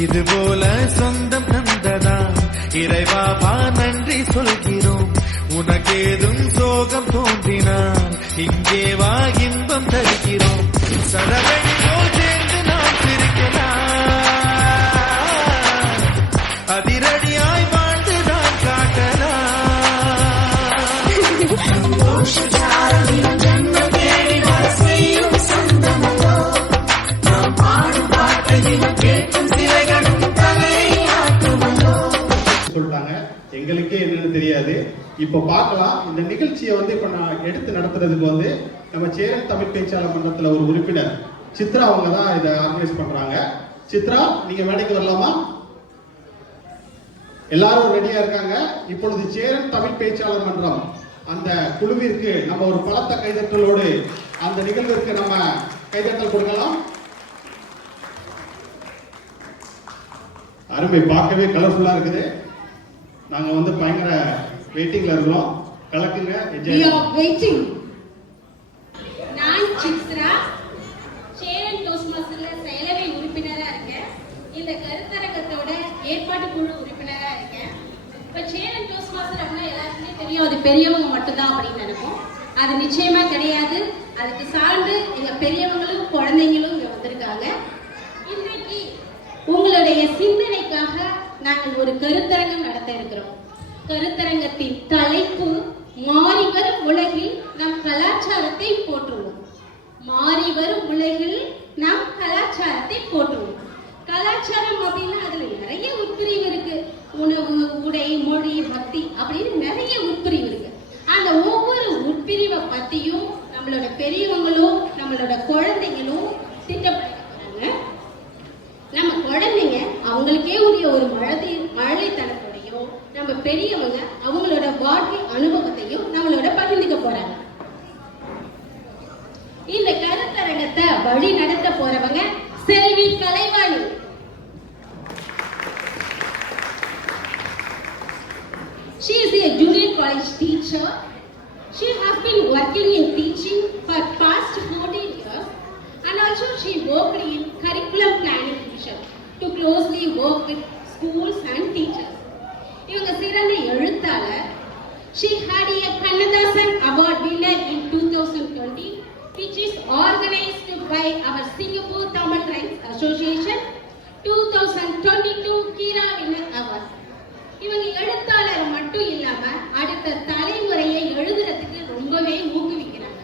இதுபோல சொந்தம் தந்ததா இறைவாவா நன்றி சொல்கிறோம். உனக்கேதும் சோகம் தோன்றினால் இங்கே வா இன்பம் தருகிறோம். சரவணி போல் சேர்ந்து நாம் சிரிக்கலாம், அதிரடியாய் வாழ்ந்து நாம் காட்டலாம். சொல்றாங்க, எங்களுக்கே என்னன்னு தெரியாது. இப்ப பார்க்கலாம். இந்த நிகழ்ச்சியை இப்ப நான் எடுத்து நடத்துறதுக்கு நம்ம சேரன் தமிழ் பேச்சாளர் மன்றத்துல ஒரு உறுப்பினர் சித்ரா அவங்க தான் இதை ஆர்கனைஸ் பண்றாங்க. சித்ரா, நீங்க மேடைக்கு வரலாமா? எல்லாரும் ரெடியா இருக்காங்க. இப்பொழுது சேரன் தமிழ் பேச்சாளர் மன்றம் அந்த குழுவிற்கு நம்ம ஒரு பலத்த கைதட்டலோடு அந்த நிகழ்விற்கு நம்ம கைதட்டல் கொடுக்கலாம். அருமை, பார்க்கவே கலர்ஃபுல்லா இருக்குது. நாங்க பயங்கர வெயிட்டிங்ல இருக்கோம். கலக்குங்க. நான் சித்ரா, சேரன் டோஸ்ட்மாஸ்டர்ல செயலவை உறுப்பினரா இருக்கேன். இந்த கருத்தரங்கத்தோட ஏற்பாட்டு குழு உறுப்பினரா இருக்கேன். இப்ப சேரன் டோஸ்ட்மாஸ்டர் அப்படின்னா எல்லாருக்குமே தெரியும், அது பெரியவங்க மட்டும்தான் அப்படின்னு நினைப்போம். அது நிச்சயமா கிடையாது. அதுக்கு சார்ந்து எங்க பெரியவங்களும் குழந்தைங்களும் இங்க வந்திருக்காங்க. இன்றைக்கு உங்களுடைய சிந்தனைக்காக நாங்கள் ஒரு கருத்தரங்கம் நடத்த இருக்கிறோம். கருத்தரங்கத்தின் தலைப்பு மாறிவரும் உலகில் நம் கலாச்சாரத்தை போற்றுவோம். மாறிவரும் உலகில் நம் கலாச்சாரத்தை போற்றுவோம். கலாச்சாரம் அப்படின்னா அதுல நிறைய உட்பிரிவு இருக்கு. உணவு, உடை, மொழி, பக்தி அப்படின்னு நிறைய உட்பிரிவு இருக்கு. அந்த ஒவ்வொரு உட்பிரிவை பத்தியும் நம்மளோட பெரியவங்களும் நம்மளோட குழந்தைங்களும் திட்டப்படுறாங்க. நம்ம குழந்தைங்க அவங்களுக்கே உரிய ஒரு மழலைத்தனத்தோடையும் நம்ம பெரியவங்க அவங்களோட வாழ்க்கை அனுபவத்தையும் நம்மளோட பகிர்ந்துக்க போறாங்க. இந்த கருத்தரங்கத்தை வழி நடத்த போறவங்க செல்வி Kalaivani. She is a junior college teacher. She has been working in teaching for past 14 years. And also she worked in curriculum planning division to closely work with schools and teachers. இவங்க சிறந்த எழுத்தாளர். She had a Kannadasan Award winner in 2020, which is organized by our Singapore Tamil Rights Association 2022 Kira Winner Award. இவங்க எழுத்தாளர் மட்டும் இல்லாம அடுத்த தலைமுறையை எழுதுறதுக்கு ரொம்பவே ஊக்குவிக்கிறாங்க.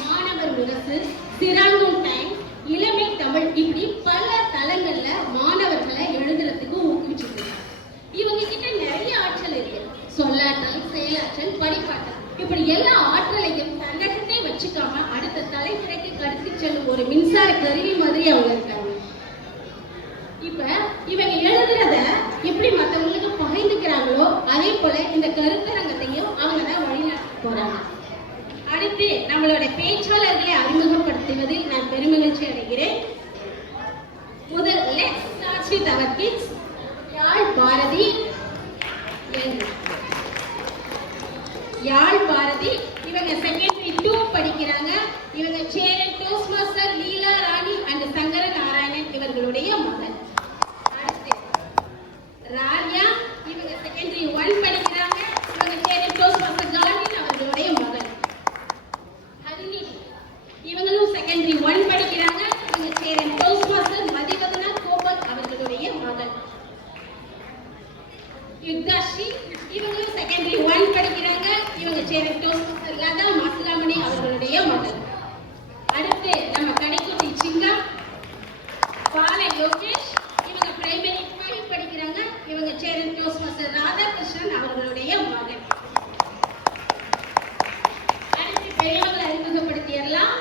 மாணவர் முரசு, சிறாங்கும் டைம், இளமை தமிழ் இப்படி பல தளங்கள்ல மாணவர்களை எழுதுறதுக்கு ஊக்குவிச்சிருக்காங்க. இவங்க கிட்ட நிறைய ஆற்றல் இருக்கு. சொல்லாற்றல், செயலாற்றல், படிப்பாற்றல் இப்படி எல்லா ஆற்றலையும் தன்னகத்தை வச்சுக்காம அடுத்த தலைமுறைக்கு கடத்தி செல்லும் ஒரு மின்சார கருவி மாதிரி அவங்க இருக்காங்க. இப்ப இவங்க எழுதுறத எப்படி மற்றவங்களுக்கு பகிர்ந்துக்கிறாங்களோ அதே போல இந்த கருத்தரங்கத்தையும் அவங்க தான் வழிநடத்த போறாங்க. அடுத்து நம்மளோட பேச்சாளர்களை அறிமுகப்படுத்துவதில் நான் பெருமகிழ்ச்சி அடைகிறேன். முதல்ல ஸ்டார்ட் வித் அவர் கிட்ஸ். யாழ் பாரதி. யாழ் பாரதி இவங்க செகண்டரி 2 படிக்கிறாங்க. இவங்க சேரன் டோஸ்ட்மாஸ்டர் லீலா ராணி அண்ட் சங்கர நாராயணன் இவர்களுடைய மகள். அடுத்து ராணியா, இவங்க செகண்டரி 1 படிக்கிறாங்க. இவங்க சேரன் டோஸ்ட்மாஸ்டர் காந்தின் அவர்களுடைய மகள். ஹரிணி இவங்களும் செகண்டரி 1 படிக்கிறாங்க. இவங்க சேரன் டோஸ்ட்மாஸ்டர் மதிவதனா கோபால் அவர்களுடைய மகள். யுக்தாஸ்ரீ இவங்களும் செகண்டரி 1 படிக்கிறாங்க. இவங்க சேரன் டோஸ்ட்மாஸ்டர் லதா மாசிலாமணி அவர்களுடைய மகள். அடுத்து நம்ம கடைக்குட்டி சிங்கா, பால யோகேஷ் இவங்க பிரைமரி 5 படிக்கிறாங்க. இவங்க சேரன் டோஸ்ட்மாஸ்டர் ராதாகிருஷ்ணன் அவர்களுடைய மகள். அடுத்து பெரியவங்களை அறிமுகப்படுத்திடலாம்.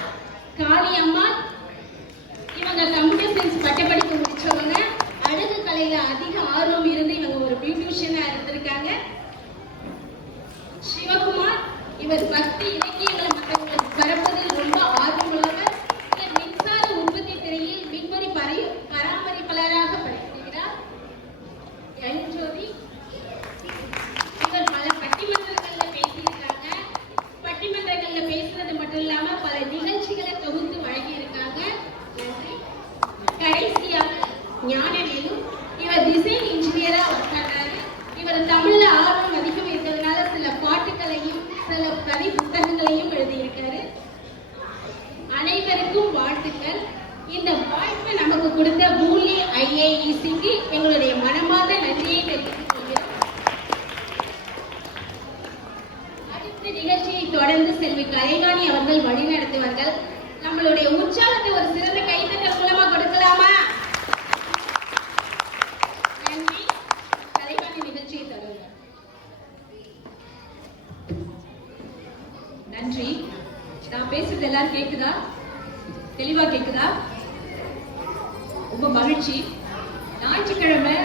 காளி அம்மா இவங்க கம்ப்யூட்டர் சயின்ஸ் பட்டப்படிப்பு முடிச்சவங்க. அழகு கலையில அதிக ஆர்வம் இருந்து இவங்க ஒரு பியூட்டிஷியனா இருந்திருக்காங்க. சிவகுமார் இவர் பக்தி இலக்கியங்களை மற்றவங்களுக்கு பரப்புவதில் ரொம்ப ஆர்வமுள்ளவர். மின்சார உற்பத்தி துறையில் மின்வரி பராமரிப்பாளராக பணிபுரிகிறார். ஜோதி இவர் பல பட்டிமன்றங்கள்ல பேசியிருக்காங்க. பட்டிமன்றங்கள்ல பேசுறது மட்டும் இல்லாம பல நிகழ்ச்சிகளை தொகுத்து வழங்கியிருக்காங்க. கவி புத்தகங்களையும் எழுதியிருக்காரு. அனைவருக்கும் வாழ்த்துக்கள். இந்த வாய்ப்பை நமக்கு கொடுத்த பூலி IIECக்கு எங்களுடைய மனமார்ந்த நன்றியை தெரிவித்துக் கொள்கிறோம். அடுத்த நிகழ்ச்சியை தொடர்ந்து செல்வி கலைவாணி அவர்கள் வழிநடத்துவார்கள். நம்மளுடைய உற்சாகத்தை ஒரு சிறந்த கைத்தட்டல் மூலமா கொடுக்கலாமா? நன்றி. கலைவாணி நிகழ்ச்சியை தொடருங்க. நன்றி. நான் பேசுறது எல்லாரும் கேக்குதா? தெளிவா கேக்குதா? ரொம்ப மகிழ்ச்சி. ஞாயிற்றுக்கிழமை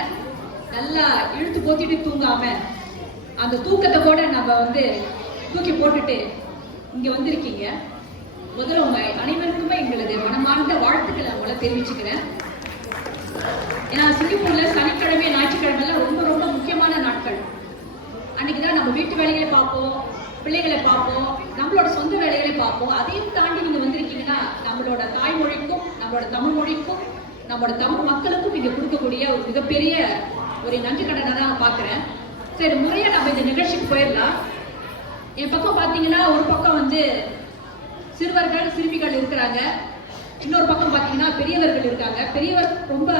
நல்லா இழுத்து போத்திட்டு தூங்காம அந்த தூக்கத்தை கூட நம்ம தூக்கி போட்டுட்டு இங்க வந்திருக்கீங்க. முதல்ல உங்க அனைவருக்குமே எங்களது மனமார்ந்த வாழ்த்துக்களை உங்களை தெரிவிச்சுக்கிறேன். ஏன்னா சிங்கப்பூர்ல சனிக்கிழமை ஞாயிற்றுக்கிழமை ரொம்ப ரொம்ப முக்கியமான நாட்கள். அன்னைக்குதான் நம்ம வீட்டு வேலைகளை பார்ப்போம், பிள்ளைகளை பார்ப்போம், நம்மளோட சொந்த வேலைகளை பார்ப்போம். அதையும் தாண்டி நீங்க வந்திருக்கீங்கன்னா நம்மளோட தாய்மொழிக்கும் நம்மளோட தமிழ் மொழிக்கும் நம்மளோட தமிழ் மக்களுக்கும் நீங்க கொடுக்கக்கூடிய ஒரு மிகப்பெரிய ஒரு நன்றி கடனை தான் நான் பார்க்கிறேன். சரி, முறையா நம்ம இந்த நிகழ்ச்சிக்கு போயிடலாம். என் பக்கம் பாத்தீங்கன்னா ஒரு பக்கம் சிறுவர்கள் சிறுமிகள் இருக்கிறாங்க, இன்னொரு பக்கம் பாத்தீங்கன்னா பெரியவர்கள் இருக்காங்க. பெரியவர் ரொம்ப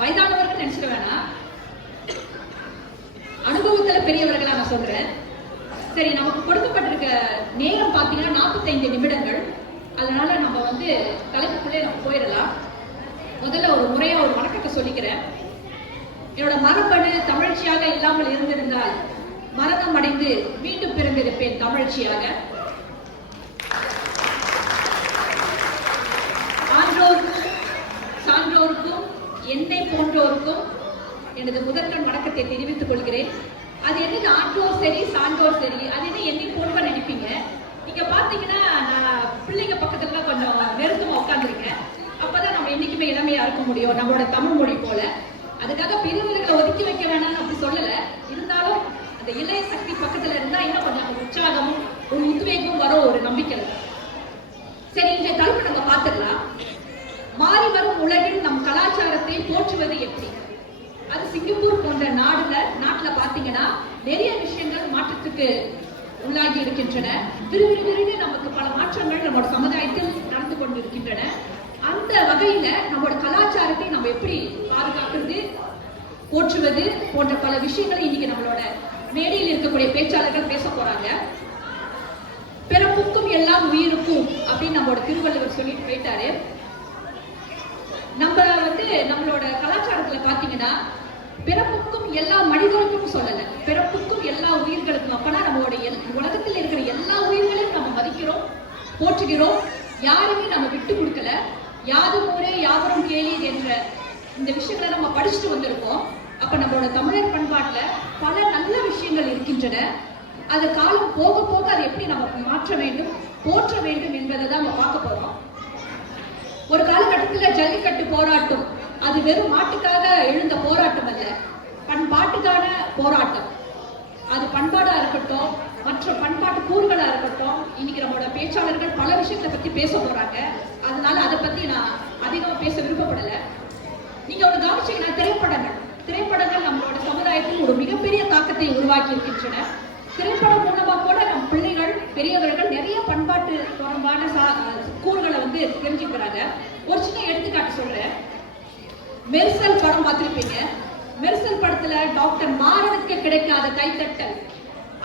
வயதானவர்கள் நினைச்சிட வேணாம், அனுபவத்துல பெரியவர்களா நான் சொல்றேன். சரி, நமக்கு கொடுக்கப்பட்டிருக்க நேரம் பாத்தீங்கன்னா 45 நிமிடங்கள். அதனால நம்ம தலைப்புக்குள்ளே நம்ம போயிடலாம். முதல்ல ஒரு முறையா ஒரு வணக்கத்தை சொல்லிக்கிறேன். என்னோட மரபணு தமிழ்ச்சியாக இல்லாமல் இருந்திருந்தால் மரணம் அடைந்து மீண்டும் பிறந்திருப்பேன் தமிழ்ச்சியாக. சான்றோருக்கும் என்னை போன்றோருக்கும் எனது முதற்கண் வணக்கத்தை தெரிவித்துக் கொள்கிறேன். அது என்ன ஆற்றோர் சரி சான்றோர் சரி, அது என்ன என்னை போன்ற நினைப்பீங்க. நீங்க பாத்தீங்கன்னா நான் பிள்ளைங்க பக்கத்துல கொஞ்சம் நெருக்கமா உட்கார்ந்துருக்கேன். அப்பதான் நம்ம என்னைக்குமே இளமையா இருக்க முடியும் நம்மளோட தமிழ் மொழி போல. அதுக்காக பெரியவர்களை ஒதுக்கி வைக்க வேணாம்னு அப்படி சொல்லல. இருந்தாலும் அந்த இளைய சக்தி பக்கத்துல இருந்தா இன்னும் கொஞ்சம் உற்சாகமும் ஒரு உத்வேகமும் வரும், ஒரு நம்பிக்கை. சரி, இந்த தலைப்பு நம்ம பார்த்துடலாம். மாறி வரும் உலகில் நம் கலாச்சாரத்தை போற்றுவது எப்படி? அது சிங்கப்பூர் போன்ற நாட்டுல பாத்தீங்கன்னா நிறைய விஷயங்கள் மாற்றத்துக்கு உள்ளாகி இருக்கின்றன. விறுவிறு நமக்கு பல மாற்றங்கள் நம்மளோட சமுதாயத்தில் நடந்து கொண்டிருக்கின்றன. அந்த வகையில நம்மளோட கலாச்சாரத்தை நம்ம எப்படி பாதுகாக்கிறது, போற்றுவது போன்ற பல விஷயங்களை இன்னைக்கு நம்மளோட மேடையில் இருக்கக்கூடிய பேச்சாளர்கள் பேச போறாங்க. பிறப்புக்கும் எல்லாம் உயிருக்கும் அப்படின்னு நம்மளோட திருவள்ளுவர் சொல்லிட்டு போயிட்டாரு. நம்ம நம்மளோட கலாச்சாரத்துல பாத்தீங்கன்னா பிறப்புக்கும் எல்லா மனிதர்களுக்கும் சொல்லல, பிறப்புக்கும் எல்லா உயிர்களுக்கும். அப்பனா நம்மளுடைய உலகத்தில் இருக்கிற எல்லா உயிர்களையும் நம்ம மதிக்கிறோம், போற்றுகிறோம். யாருமே நம்ம விட்டு கொடுக்கல. யாதும் ஊரே யாவரும் கேளீர் என்ற இந்த விஷயங்களை நம்ம படிச்சுட்டு வந்திருக்கோம். அப்ப நம்மளோட தமிழர் பண்பாட்டுல பல நல்ல விஷயங்கள் இருக்கின்றன. அது காலம் போக போக அதை எப்படி நம்ம மாற்ற வேண்டும், போற்ற வேண்டும் என்பதை தான் நம்ம பார்க்க போறோம். ஒரு காலகட்டத்துல ஜல்லிக்கட்டு போராட்டம் அது வெறும் மாட்டுக்காக எழுந்த போராட்டம் அல்ல, பண்பாட்டுக்கான போராட்டம். அது பண்பாடா இருக்கட்டும், மற்ற பண்பாட்டு கூறுகளா இருக்கட்டும். இன்னைக்கு நம்மளோட பேச்சாளர்கள் பல விஷயத்தை பத்தி பேச போறாங்க. அதனால அதை பத்தி நான் அதிகமா பேச விருப்பப்படல. நீங்க ஒரு கவனிச்சீங்கன்னா திரைப்படங்கள் நம்மளோட சமுதாயத்தில் ஒரு மிகப்பெரிய தாக்கத்தை உருவாக்கி இருக்கின்றன. திரைப்படம் மூலமா கூட நம் பிள்ளைகள் பெரியவர்கள் நிறைய பண்பாட்டு தொடர்பான கூறுகளை தெரிஞ்சுக்கிறாங்க. ஒரு சின்ன எடுத்துக்காட்டு சொல்றேன். மெர்சல் படம் பார்த்திருப்பீங்க. மெர்சல் படத்துல டாக்டர் மாறனுக்கு கிடைக்காத கைத்தட்டல்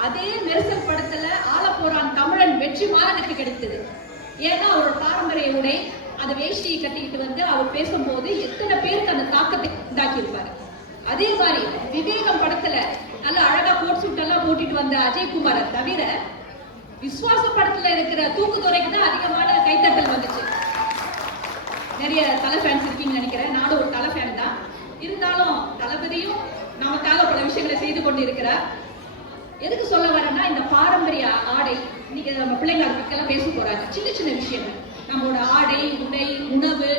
அதே மெர்சல் படத்துல ஆலப்போரான் தமிழன் வெற்றி மாறனுக்கு கிடைத்தது. ஏன்னா அவரோட பாரம்பரிய உடை, அந்த வேஷ்டியை கட்டிக்கிட்டு அவர் பேசும்போது எத்தனை பேருக்கு அந்த தாக்கத்தை உண்டாக்கி இருப்பாரு. அதே மாதிரி விவேகம் படத்துல நல்ல அழகா கோட் சூட் எல்லாம் போட்டிட்டு வந்த அஜய்குமாரை தவிர விஸ்வாச படத்துல இருக்கிற தூக்குதுறைக்கு தான் அதிகமான கைத்தட்டல் வந்துச்சு. நிறைய தலை ஃபேன்ஸ் இருக்கீங்கன்னு நினைக்கிறேன். நானும் ஒரு தலை ஃபேன் தான். இருந்தாலும் தளபதியும் நமக்காக பல விஷயங்களை செய்து கொண்டு இருக்கிறார். எதுக்கு சொல்ல வரேன்னா, இந்த பாரம்பரிய ஆடை இன்னைக்கு நம்ம பிள்ளைங்க அதுக்கெல்லாம் பேச போறாங்க. சின்ன சின்ன விஷயங்கள், நம்மளோட ஆடை, உடை, உணவு,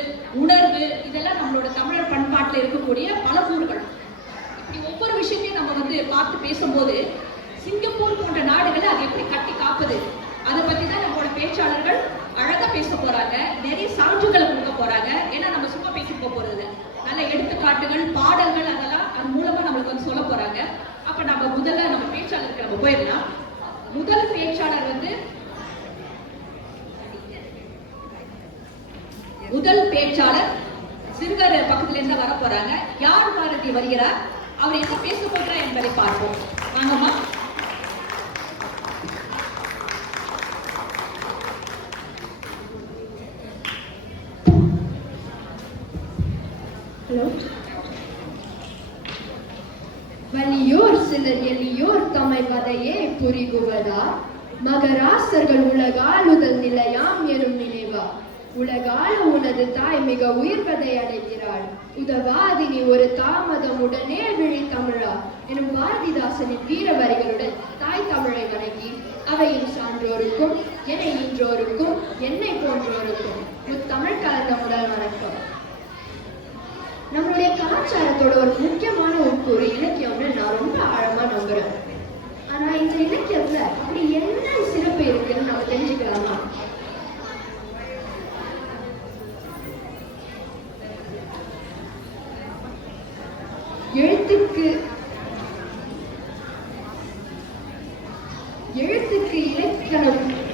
உணர்வு, இதெல்லாம் நம்மளோட தமிழர் பண்பாட்டில் இருக்கக்கூடிய பல கூறுகள். இப்படி ஒவ்வொரு விஷயத்தையும் நம்ம பார்த்து பேசும்போது சிங்கப்பூர் போன்ற நாடுகளை அதை எப்படி கட்டி காப்பது, அதை பத்தி தான் நம்மளோட பேச்சாளர்கள் அழகா பேச போறாங்க. நிறைய சான்றுகளை கொடுக்க போறாங்க. ஏன்னா நம்ம சும்மா பேசிட்டு போறது நல்ல எடுத்துக்காட்டுகள், பாடல்கள், அதெல்லாம் அது மூலமா நம்மளுக்கு சொல்ல போறாங்க. அப்ப நம்ம முதல்ல நம்ம பேச்சாளருக்கு நம்ம போயிடலாம். முதல் பேச்சாளர் போறாங்க. யாழ் பாரதி வருகிறார். அவர் என்ன பேச போகிறார் என்பதை பார்ப்போம். வாங்கம்மா. ஹலோ. வலியோர் சிலர் எளியோர் தம்மை வதையே புரிகுவதா மகராசர்கள் உலகாளுதல் நிலையாம் எனும் நினைவா உலகால உனது தாய் மிக உயிர்வதை அடைகிறாள் உதவாதினி ஒரு தாமதம் உடனே விழி தமிழா எனும் பாரதிதாசனின் வீர வரிகளுடன் தாய் தமிழை வணங்கி அவையின் சான்றோருக்கும் என இன்றோருக்கும் என்னை போன்றோருக்கும் முத்தமிழ் கலந்த முதல் வணக்கம். நம்மளுடைய கலாச்சாரத்தோட ஒரு முக்கியமான உட்கூறு இலக்கியம்னு நான் ரொம்ப ஆழமா நம்புறேன். ஆனா இந்த இலக்கியத்துல அப்படி என்ன சிறப்பு இருக்குன்னு நம்ம தெரிஞ்சுக்கலாமா?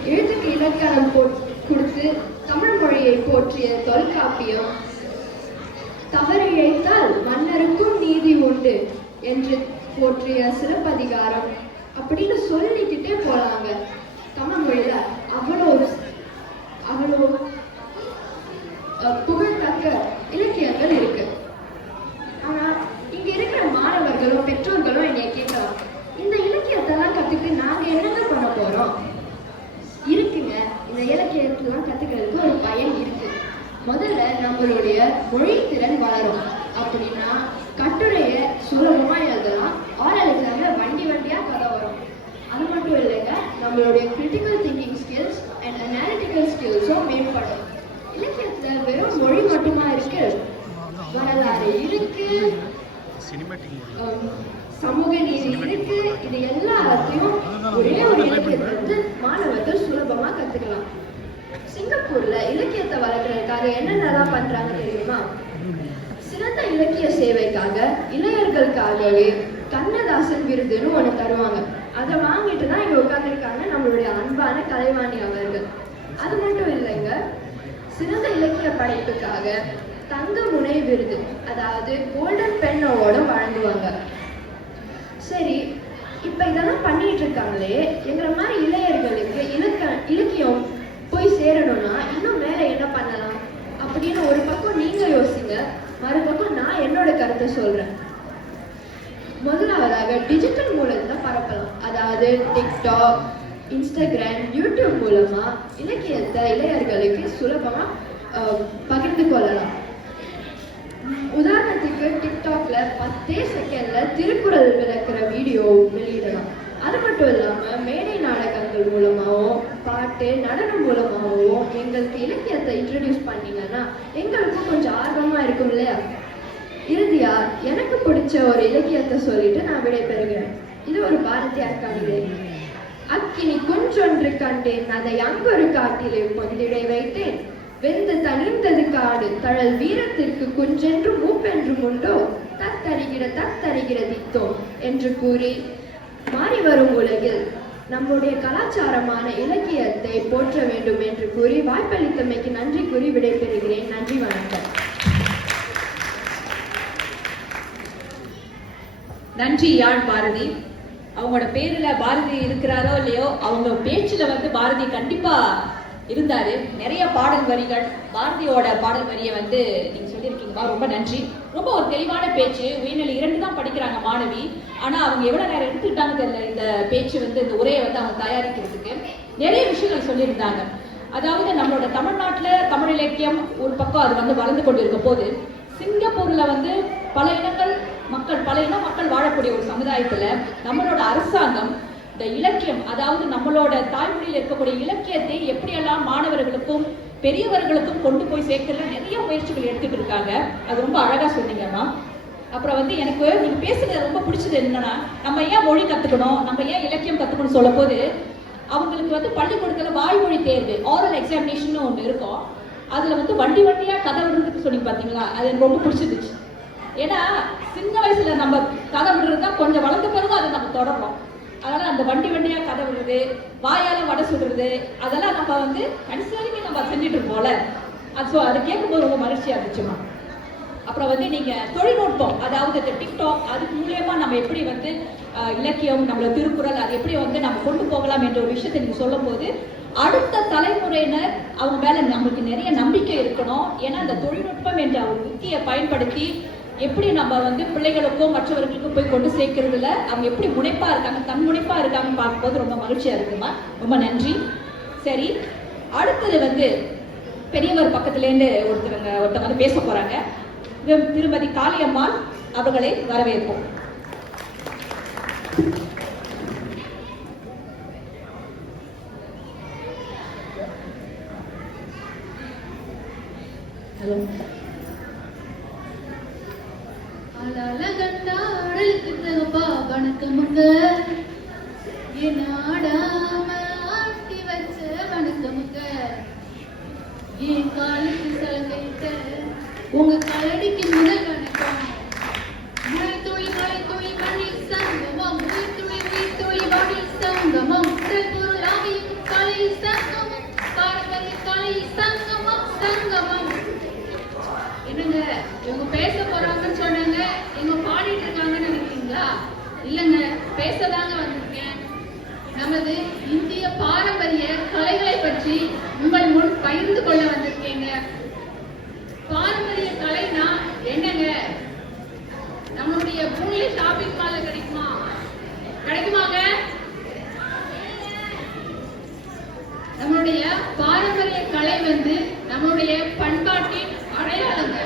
எழுத்துக்கு இலக்கணம் கொடுத்து தமிழ் மொழியை போற்றிய தொல்காப்பியம், தவறிழைத்தால் மன்னருக்கும் நீதி உண்டு என்று போற்றிய சிலப்பதிகாரம் அப்படின்னு சொல்லிக்கிட்டே போலாங்க. தமிழ் மொழியில அவ்வளோ புகழ்தக்க இலக்கியங்கள் இருக்கு. ஆனா இங்க இருக்கிற மாணவர்களும் பெற்றோர்களும் என்னைய கேட்கலாம், இந்த இலக்கியத்தெல்லாம் கத்துட்டு நாங்க என்னங்க பண்ண போறோம்? இருக்குங்க, இந்த இலக்கியத்தெல்லாம் கத்துக்கிறதுக்கு ஒரு பயன் இருக்கு. முதல்ல நம்மளுடைய மொழி திறன் வளரும். அப்படின்னா கட்டுரையை சுலபமா எழுதலாம். ஆரல் எக்ஸாம்ல வண்டியா கதை வரும். அது மட்டும் இல்லைங்க, நம்மளுடைய critical thinking skills and analytical ஸ்கில்ஸும் மேம்படும். இலக்கியத்துல வெறும் மொழி மட்டுமா இருக்கு, வரலாறு இருக்கு, சமூக நீதி இருக்கு. இது எல்லாத்தையும் ஒரே ஒரு இலக்கியத்தை வந்து மாணவர்கள் சுலபமா கத்துக்கலாம். சிங்கப்பூர்ல இலக்கியத்தை வளர்க்கறதுக்காக என்னென்னலாம் பண்றாங்க தெரியுமா? சிறந்த இலக்கிய சேவைக்காக இளைஞர்களுக்காகவே கண்ணதாசன் விருதுன்னு ஒண்ணு தருவாங்க. அதை வாங்கிட்டு தான் இங்க உட்கார்ந்துருக்காங்க நம்மளுடைய அன்பான கலைவாணி அவர்கள். அது மட்டும் இல்லைங்க, சிறந்த இலக்கிய படைப்புக்காக தங்க முனை விருது, அதாவது கோல்டன் பென் அவார்டும் வழங்குவாங்க. சரி, இப்ப இதெல்லாம் பண்ணிட்டு இருக்காங்களே, எங்களை மாதிரி இளைஞர்களுக்கு இலக்கியம் போய் சேரணும்னா இன்னும் மேல என்ன பண்ணலாம் அப்படின்னு ஒரு பக்கம் நீங்க யோசிங்க, மறுபக்கம் நான் என்னோட கருத்தை சொல்றேன். முதலாவதாக டிஜிட்டல் மூலத்தை பரப்பலாம். அதாவது டிக்டாக், இன்ஸ்டாகிராம், யூடியூப் மூலமா இலக்கியத்தை இளைஞர்களுக்கு சுலபமா பகிர்ந்து கொள்ளலாம். உதாரணத்துக்கு டிக்டாக்ல 10 செகண்ட்ல திருக்குறள் விளக்குற வீடியோ வெளியிடலாம். அது மட்டும் இல்லாம மேடை நாடகங்கள் மூலமாகவும் பாட்டு நடனம் மூலமாகவும் எங்களுக்கு இலக்கியத்தை இன்ட்ரடியூஸ் பண்ணீங்கன்னா எங்களுக்கும் கொஞ்சம் ஆர்வமா இருக்கும் இல்லையா? இறுதியா எனக்கு பிடிச்ச ஒரு இலக்கியத்தை சொல்லிட்டு நான் விடைபெறுகிறேன். இது ஒரு பாரதியார் கவிதை. அக்கினி குன்றொன்று கண்டேன், அதை அங்கொரு காட்டிலே பொந்திடை வைத்தேன், வெந்து தனிந்தது காடு தழல் வீரத்திற்கு குன்றென்று மூப்பென்றும் உண்டோ, தத்தறிகிற தித்தோம் என்று கூறி மாறி வரும் உலகில் நம்முடைய கலாச்சாரமான இலக்கியத்தை போற்ற வேண்டும் என்று கூறி வாய்ப்பளித்தமைக்கு நன்றி கூறி விடைபெறுகிறேன். நன்றி, வணக்கம். நன்றி யாழ் பாரதி. அவங்களோட பேர்ல பாரதி இருக்கிறாரோ இல்லையோ, அவங்க பேச்சுல வந்து பாரதி கண்டிப்பா இருந்தாரு. நிறைய பாடல் வரிகள், பாரதியோட பாடல் வரியை வந்து நீங்க சொல்லியிருக்கீங்கப்பா, ரொம்ப நன்றி. ரொம்ப ஒரு தெளிவான பேச்சு. உயர்நிலை 2 தான் படிக்கிறாங்க மாணவி. ஆனா அவங்க எவ்வளவு நேரம் எடுத்துக்கிட்டாங்க தெரியல இந்த பேச்சு வந்து, இந்த உரையை வந்து அவங்க தயாரிக்கிறதுக்கு. நிறைய விஷயங்கள் சொல்லியிருந்தாங்க. அதாவது நம்மளோட தமிழ்நாட்டுல தமிழ் இலக்கியம் ஒரு பக்கம் அது வந்து வளர்ந்து கொண்டிருக்க போது, சிங்கப்பூர்ல வந்து பல இன மக்கள் வாழக்கூடிய ஒரு சமுதாயத்துல நம்மளோட அரசாங்கம் இந்த இலக்கியம், அதாவது நம்மளோட தாய்மொழியில் இருக்கக்கூடிய இலக்கியத்தை எப்படியெல்லாம் மாணவர்களுக்கும் பெரியவர்களுக்கும் கொண்டு போய் சேர்க்கல நிறைய முயற்சிகள் எடுத்துட்டு இருக்காங்க. அது ரொம்ப அழகா சொன்னீங்கம்மா. அப்புறம் வந்து எனக்கு நீங்க பேசுறது ரொம்ப பிடிச்சது என்னன்னா, நம்ம ஏன் மொழி கத்துக்கணும், நம்ம ஏன் இலக்கியம் கத்துக்கணும் சொல்லும் போது, அவங்களுக்கு வந்து பள்ளிக்கூடத்துல வாய்மொழி தேர்வு, ஆரல் எக்ஸாமினேஷன் ஒண்ணு இருக்கும். அதுல வந்து வண்டியா கதை விடுறதுக்கு சொன்னீங்க பாத்தீங்களா, அது எனக்கு ரொம்ப பிடிச்சிருந்துச்சு. ஏன்னா சின்ன வயசுல நம்ம கதை விடுறதுதான், கொஞ்சம் வளர்ந்த பிறகு அதை நம்ம தொடரணும். அதனால அந்த வண்டியா கதை விடுறது, வாயால வடை சுடுறது, அதெல்லாம் நம்ம வந்து கடைசி வரைக்கும் நம்ம செஞ்சுட்டு இருப்போம்ல. அது கேட்கும்போது ரொம்ப மகிழ்ச்சியா இருந்துச்சுமா. அப்புறம் வந்து நீங்க தொழில்நுட்பம், அதாவது இந்த டிக்டாக், அது மூலியமா நம்ம எப்படி வந்து இலக்கியம், நம்மளோட திருக்குறள், அது எப்படி வந்து நம்ம கொண்டு போகலாம் என்ற ஒரு விஷயத்தை நீங்க சொல்லும் போது அடுத்த தலைமுறையினர் அவங்க மேல நமக்கு நிறைய நம்பிக்கை இருக்கணும். ஏன்னா அந்த தொழில்நுட்பம் என்ற ஒரு யுக்தியை பயன்படுத்தி எப்படி நம்ம வந்து பிள்ளைகளுக்கும் மற்றவர்களுக்கும் போய் கொண்டு சேர்க்கறதுல அவங்க எப்படி முனைப்பா இருக்காங்க, தன் முனைப்பா இருக்காங்கன்னு பார்க்கும்போது ரொம்ப மகிழ்ச்சியா இருக்குமா. ரொம்ப நன்றி. சரி, அடுத்தது வந்து பெரியவர் பக்கத்துலேருந்து ஒருத்தவங்க வந்து பேச போறாங்க. திருமதி காளியம்மாள் அவர்களை வரவேற்போம். ஹலோ. வணக்கமுங்க, என் ஆடாம ஆட்டி வச்ச வணக்கமுங்க, என் காலுக்கு சலகையிட்ட உங்க காலடிக்கு முதல் வணக்கம். மழை துளி மண்ணில் சங்கமம், உயிர் துளி வானில் சங்கமம், உடல் பொருள் ஆவியும் கலை சங்கமம், பாரம்பரிய கலை சங்கமம். என்னங்க இவங்க பேச போறாங்கன்னு சொன்னாங்க, இவங்க பாடிட்டு இருக்காங்கன்னு நினைக்கிறீங்களா? இல்லைங்க, பேசதாங்க வந்திருக்கேன். நமது இந்திய பாரம்பரிய கலைகளை பற்றி உங்கள் முன் பகிர்ந்து கொள்ள வந்திருக்கேங்க. பாரம்பரிய கலைனா என்னங்க? நம்மளுடைய பூலி ஷாப்பிங் மால்ல கிடைக்குமாங்க? நம்மளுடைய பாரம்பரிய கலை வந்து நம்மளுடைய பண்பாட்டின் அடையாளங்க.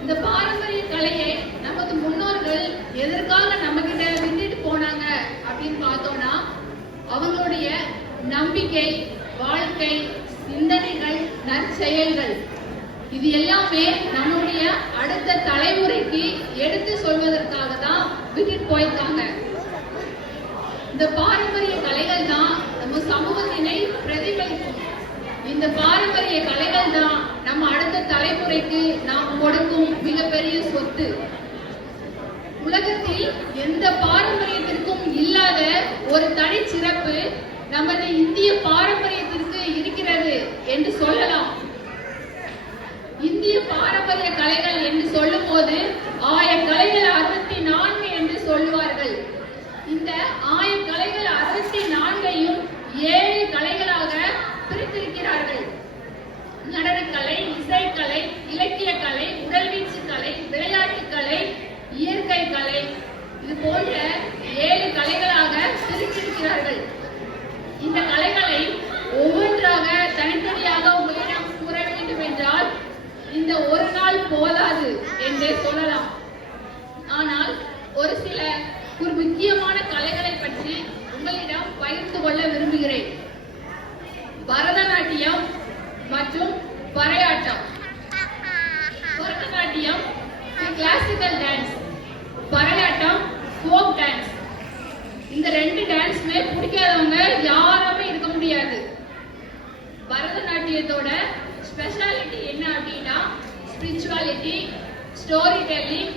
இந்த பாரம்பரிய கலையை நமது முன்னோர்கள் எதற்காக நம்ம கிட்ட விட்டுட்டு போனாங்க அப்படின்னு பார்த்தோம்னா, அவங்களுடைய நம்பிக்கை, வாழ்க்கை, சிந்தனைகள், நற்செயல்கள், இது எல்லாமே நம்மளுடைய அடுத்த தலைமுறைக்கு எடுத்து சொல்வதற்காக தான் விட்டுட்டு போயிருக்காங்க. இந்த பாரம்பரிய கலைகள் தான் நம்ம சமூகத்தினை பிரதிபலிக்கும். இந்த பாரம்பரிய கலைகள் தான் நம்ம அடுத்த தலைமுறைக்கு நாம் கொடுக்கும் மிகப்பெரிய சொத்து. உலகத்தில் எந்த பாரம்பரியத்திற்கும் இல்லாத ஒரு தனி சிறப்பு நமது இந்திய பாரம்பரியத்திற்கு இருக்கிறது என்று சொல்லலாம். இந்திய பாரம்பரிய கலைகள் என்று சொல்லும் போது 1000 கலைகள் 64 என்று சொல்லுவார்கள். இந்த 1000 கலைகள் 64ஐயும் 7 கலைகளாக பிரித்திருக்கிறார்கள். நடனக்கலை, இசைக்கலை, இலக்கிய கலை, உடல்வீச்சு கலை, விளையாட்டு கலை, இயற்கை கலை, இது போன்ற 7 கலைகளாக பிரித்திருக்கிறார்கள். இந்த கலைகளை ஒவ்வொன்றாக தனித்தனியாக உங்களிடம் கூற வேண்டும் என்றால் இந்த ஒரு நாள் போதாது என்றே சொல்லலாம். ஆனால் ஒரு சில முக்கியமான கலைகளை பற்றி உங்களிடம் பகிர்ந்து கொள்ள விரும்புகிறேன். பரதநாட்டியம் மற்றும் Paraiyattam. Bharatanatyam classical dance, Paraiyattam folk dance. இந்த 2 டான்ஸுமே பிடிக்காதவங்க யாருமே இருக்க முடியாது. பரதநாட்டியத்தோட ஸ்பெஷாலிட்டி என்ன அப்படின்னா ஸ்பிரிச்சுவாலிட்டி, ஸ்டோரி டெல்லிங்,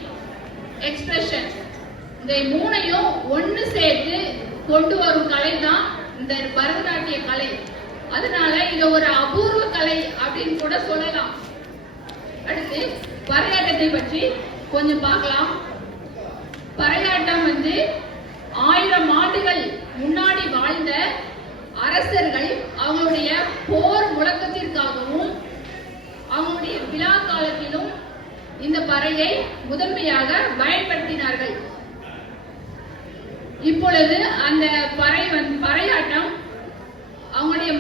எக்ஸ்பிரஷன். இந்த 3ஐயும் ஒன்று சேர்த்து கொண்டு வரும் கலை தான் இந்த பரதநாட்டிய கலை. அதனால இது ஒரு அபூர்வ கலை அப்படின்னு கூட சொல்லலாம். அடுத்து பறையாட்டத்தை பற்றி கொஞ்சம் பார்க்கலாம். பறையாட்டம் வந்து 1000 ஆண்டுகள் முன்னாடி வாழ்ந்த அரசர்கள் அவங்களுடைய போர் முழக்கத்திற்காகவும் அவங்களுடைய விழா காலத்திலும் இந்த பறையை முதன்மையாக பயன்படுத்தினார்கள். இப்பொழுது அந்த பறையாட்டம் அவங்களுடைய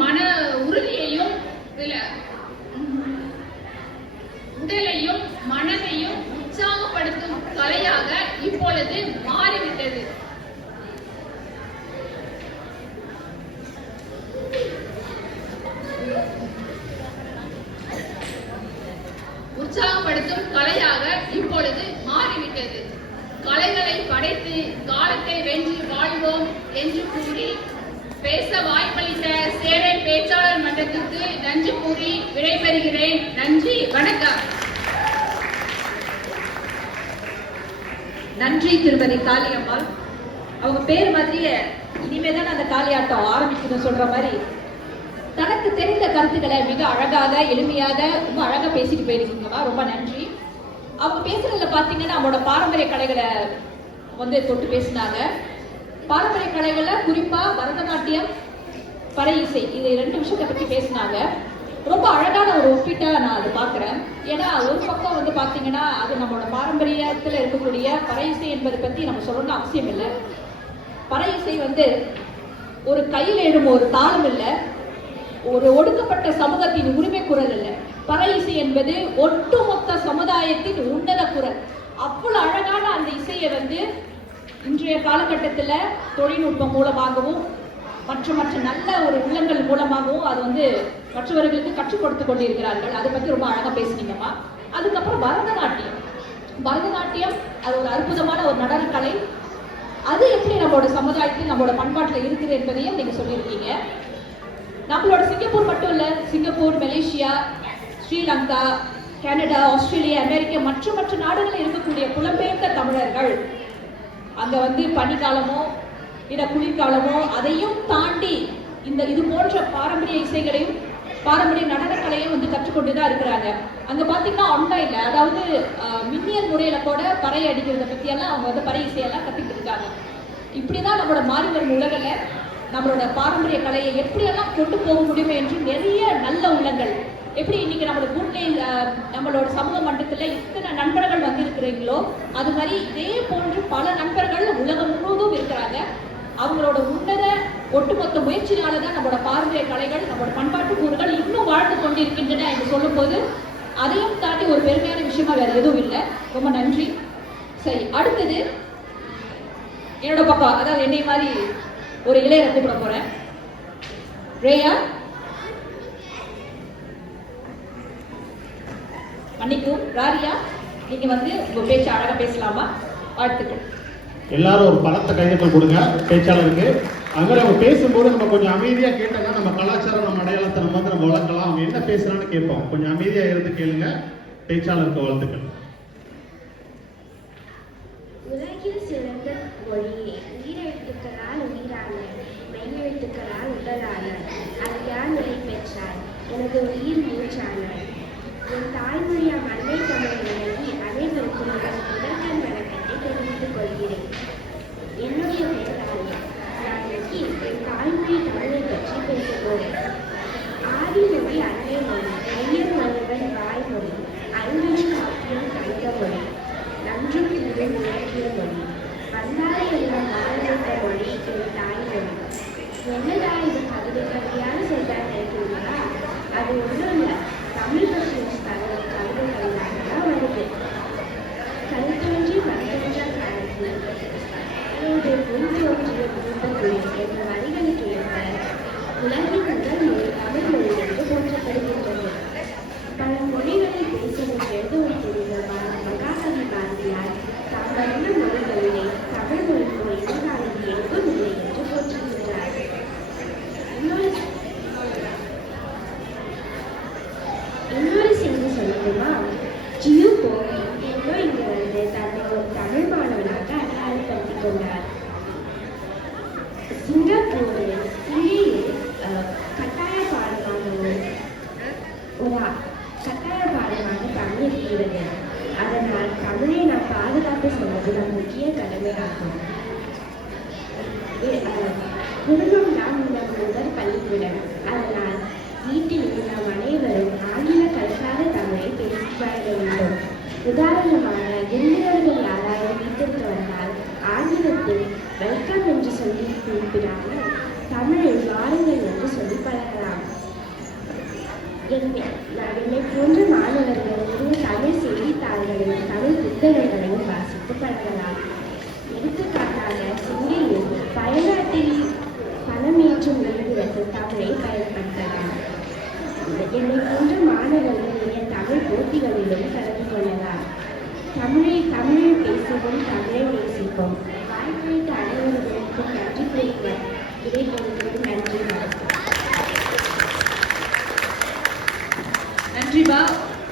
மன உறுதியையும் உடலையும் மனதையும் உற்சாகப்படுத்தும் கலையாக இப்பொழுது மாறிவிட்டது. உற்சாகப்படுத்தும் கலையாக இப்பொழுது மாறிவிட்டது. கலைகளை படைத்து காலத்தை வென்று வாழ்வோம் என்று கூறி பேச வாய்ப்பளித்த சேரை பேச்சாளர் மன்றத்திற்கு நன்றி கூறி விடைபெறுகிறேன். நன்றி, வணக்கம். நன்றி திருமதி காளியம்மாள். அவங்க பேர் மாதிரியே இனிமேதான் அந்த காளியாட்டம் ஆரம்பிக்கணும் சொல்ற மாதிரி தனக்கு தெரிந்த கருத்துக்களை மிக அழகாக எளிமையாக ரொம்ப அழகா பேசிட்டு போயிருக்கீங்கம்மா. ரொம்ப நன்றி. அவங்க பேசுறதுல பாத்தீங்கன்னா நம்மளோட பாரம்பரிய கலைகளை வந்து தொட்டு பேசினாங்க. பாரம்பரிய கலைகள்ல குறிப்பா பரதநாட்டியம், பறை இசை, இது 2 விஷயத்தை பத்தி பேசினாங்க. ரொம்ப அழகான ஒரு ஒப்பீட்டா நான் அதை பாக்குறேன். ஏன்னா ஒரு பக்கம் வந்து பாத்தீங்கன்னா அது நம்மளோட பாரம்பரியத்துல இருக்கக்கூடிய பறை இசை என்பதை பத்தி நம்ம சொல்லணும்னு அவசியம் இல்லை. பறை இசை வந்து ஒரு கையில் எழும் ஒரு தாளம் இல்லை, ஒரு ஒடுக்கப்பட்ட சமூகத்தின் உரிமை குரல் இல்லை. பறை இசை என்பது ஒட்டுமொத்த சமுதாயத்தின் உன்னத குரல். அவ்வளவு அழகான அந்த இசையை வந்து இன்றைய காலகட்டத்துல தொழில்நுட்பம் மூலமாகவும் மற்ற நல்ல ஒரு உள்ளங்கள் மூலமாகவும் அது வந்து மற்றவர்களுக்கு கற்றுக் கொடுத்து கொண்டிருக்கிறார்கள். அதை பத்தி ரொம்ப அழகா பேசுனீங்கம்மா. அதுக்கப்புறம் பரதநாட்டியம் அது ஒரு அற்புதமான ஒரு நடனக்கலை. அது எப்படி நம்மளோட சமுதாயத்தில் நம்மளோட பண்பாட்டில் இருக்குது என்பதையும் நீங்க சொல்லியிருக்கீங்க. நம்மளோட சிங்கப்பூர் மட்டும் இல்ல, Singapore, Malaysia, Sri Lanka, Canada, Australia, America மற்ற நாடுகளில் இருக்கக்கூடிய புலம்பெயர்ந்த தமிழர்கள் அங்க வந்து பனிக்காலமோ இல்ல குளிர்காலமோ அதையும் தாண்டி இது போன்ற பாரம்பரிய இசைகளையும் பாரம்பரிய நடனக்கலையும் வந்து கற்றுக்கொண்டுதான் இருக்கிறாங்க. அங்க பாத்தீங்கன்னா ஆன்லைன்ல, அதாவது மின்னியல் முறையில கூட பறை அடிக்கிறத பத்தி எல்லாம் அவங்க வந்து பறை இசையெல்லாம் கத்துக்கிட்டு இருக்காங்க. இப்படிதான் நம்மளோட மாறி வரும் உலகில நம்மளோட பாரம்பரிய கலையை எப்படியெல்லாம் கொண்டு போக முடியும் என்று நிறைய நல்ல உள்ளங்கள், எப்படி இன்னைக்கு நம்மளோட சமூக மண்டலத்துல இத்தனை நண்பர்கள் வந்து இருக்கிறீங்களோ அது மாதிரி இதே போன்று பல நண்பர்கள் உலகம் முழுவதும் இருக்கிறாங்க. அவங்களோட உன்னத ஒட்டுமொத்த முயற்சினாலதான் நம்மளோட பாரம்பரிய கலைகள், நம்மளோட பண்பாட்டு கூறுகள் இன்னும் வாழ்ந்து கொண்டிருக்கின்றன என்று சொல்லும் போது அதையும் தாண்டி ஒரு பெருமையான விஷயமா வேற எதுவும் இல்லை. ரொம்ப நன்றி. சரி, அடுத்தது என்னோட பக்கம், அதாவது என்னை மாதிரி ஒரு இளையரை கூப்பிட போறேன். ரேயா, மன்னிக்கும் ராரியா, நீங்க வந்து உங்க பேச்சு அழகா பேசலாமா? வாழ்த்துக்கள். எல்லாரும் ஒரு பலத்த கையெழுத்து கொடுங்க பேச்சாளருக்கு. அதுமாதிரி அவங்க பேசும்போது நம்ம கொஞ்சம் அமைதியா கேட்டோம்னா நம்ம கலாச்சாரம், நம்ம அடையாளத்தை நம்ம வந்து நம்ம வளர்க்கலாம். அவங்க என்ன பேசுறான்னு கேட்போம். கொஞ்சம் அமைதியா இருந்து கேளுங்க. பேச்சாளருக்கு வாழ்த்துக்கள். உலகில் சிறந்த மொழியே, உயிரெழுத்துக்களால் உயிரான, மெய்யெழுத்துக்களால் உடலான, அறியான் நிலை பெற்றார், எனது உயிர் மூச்சான. என் தாய்மொழியாம் அன்னை தமிழை விளங்கி அனைவருக்கும் எனது முதற்கண் வணக்கத்தை தெரிவித்துக் கொள்கிறேன். என்னுடைய பெயர் ராணியா. நான் இன்னைக்கு என் தாய்மொழி தமிழை பற்றி பேசப்போறேன். ஆதிமொழி அன்னை மொழி, ஐயர் மன்னவன் வாய்மொழி, ஐம்பது காப்பியம் கணித மொழி, நன்றும் தீரும் இலக்கிய மொழி, வந்தாரை எல்லாம் வாழவைத்த மொழி என் தாய்மொழி. என்னடா இது கவிதையான சொல்றான்னு நினைக்கிறீங்களா? அது ஒன்றும் இல்லை, தமிழ் பற்றி கவிதைகள் தான் வருது. கருத்தொன்றி மற்றொன்ற காலத்தில் முன் தோன்றிய பூந்தக்குழி என்ற வரிகளுக்கு ஏற்ப உலகின் முதல் மொழி தமிழ் மொழி என்று போற்றப்படுகின்றது. பல மொழிகளில் பேசவும் எழுதவும் தெரிந்த மகாகவி பாரதியார் தாம் வந்த மொழிகளிலே தமிழ் மொழிக்கு எதிரானது எங்கும் இல்லை என்று போற்றுகின்றார். இன்னொரு செய்தி சொல்லணுமா? ஜியு போகி எங்கோ இங்கு வந்து தன்னை ஒரு தமிழ் மாணவனாக அடையாளப்படுத்திக் கொண்டார். சிங்கப்பூரில் கட்டாய பாடமாக தமிழ் இருக்கிறது. அதனால் தமிழை நாம் பாதுகாத்து சொல்வது நம் முக்கிய கடமையாகும். குடும்பம் தான் நம் முதல் பள்ளிக்கூடம். அதனால் வீட்டில் நாம் அனைவரும் ஆங்கில கற்காத தமிழை பேசி பழக வேண்டும். உதாரணமாக, விருந்தினர்கள் யாராவது வீட்டிற்கு வந்தால் ஆங்கிலத்தில் வெல்கம் என்று சொல்லி குறிப்பிடாமல் தமிழில் வாருங்கள் என்று சொல்லி பழகலாம். என்னை போன்ற மாணவர்கள் நிறைய தமிழ் செய்தித்தாள்களையும் தமிழ் புத்தகங்களையும் வாசித்து பழகலாம். எடுத்துக்காட்டாக, சிங்கையில் பயனாட்டில் பணமேற்றும் எழுதுவதற்கு தமிழை பயன்படுத்தலாம். என்னை போன்ற மாணவர்கள் நிறைய தமிழ் போட்டிகளிலும் கலந்து கொள்ளலாம். தமிழில் பேசுவோம், தமிழை நேசிப்போம். வாய்ப்பளித்த அனைவர்களுக்கும் நன்றி கூறுவோம். இடைபெறுகிறேன். நன்றி. நன்றிபா,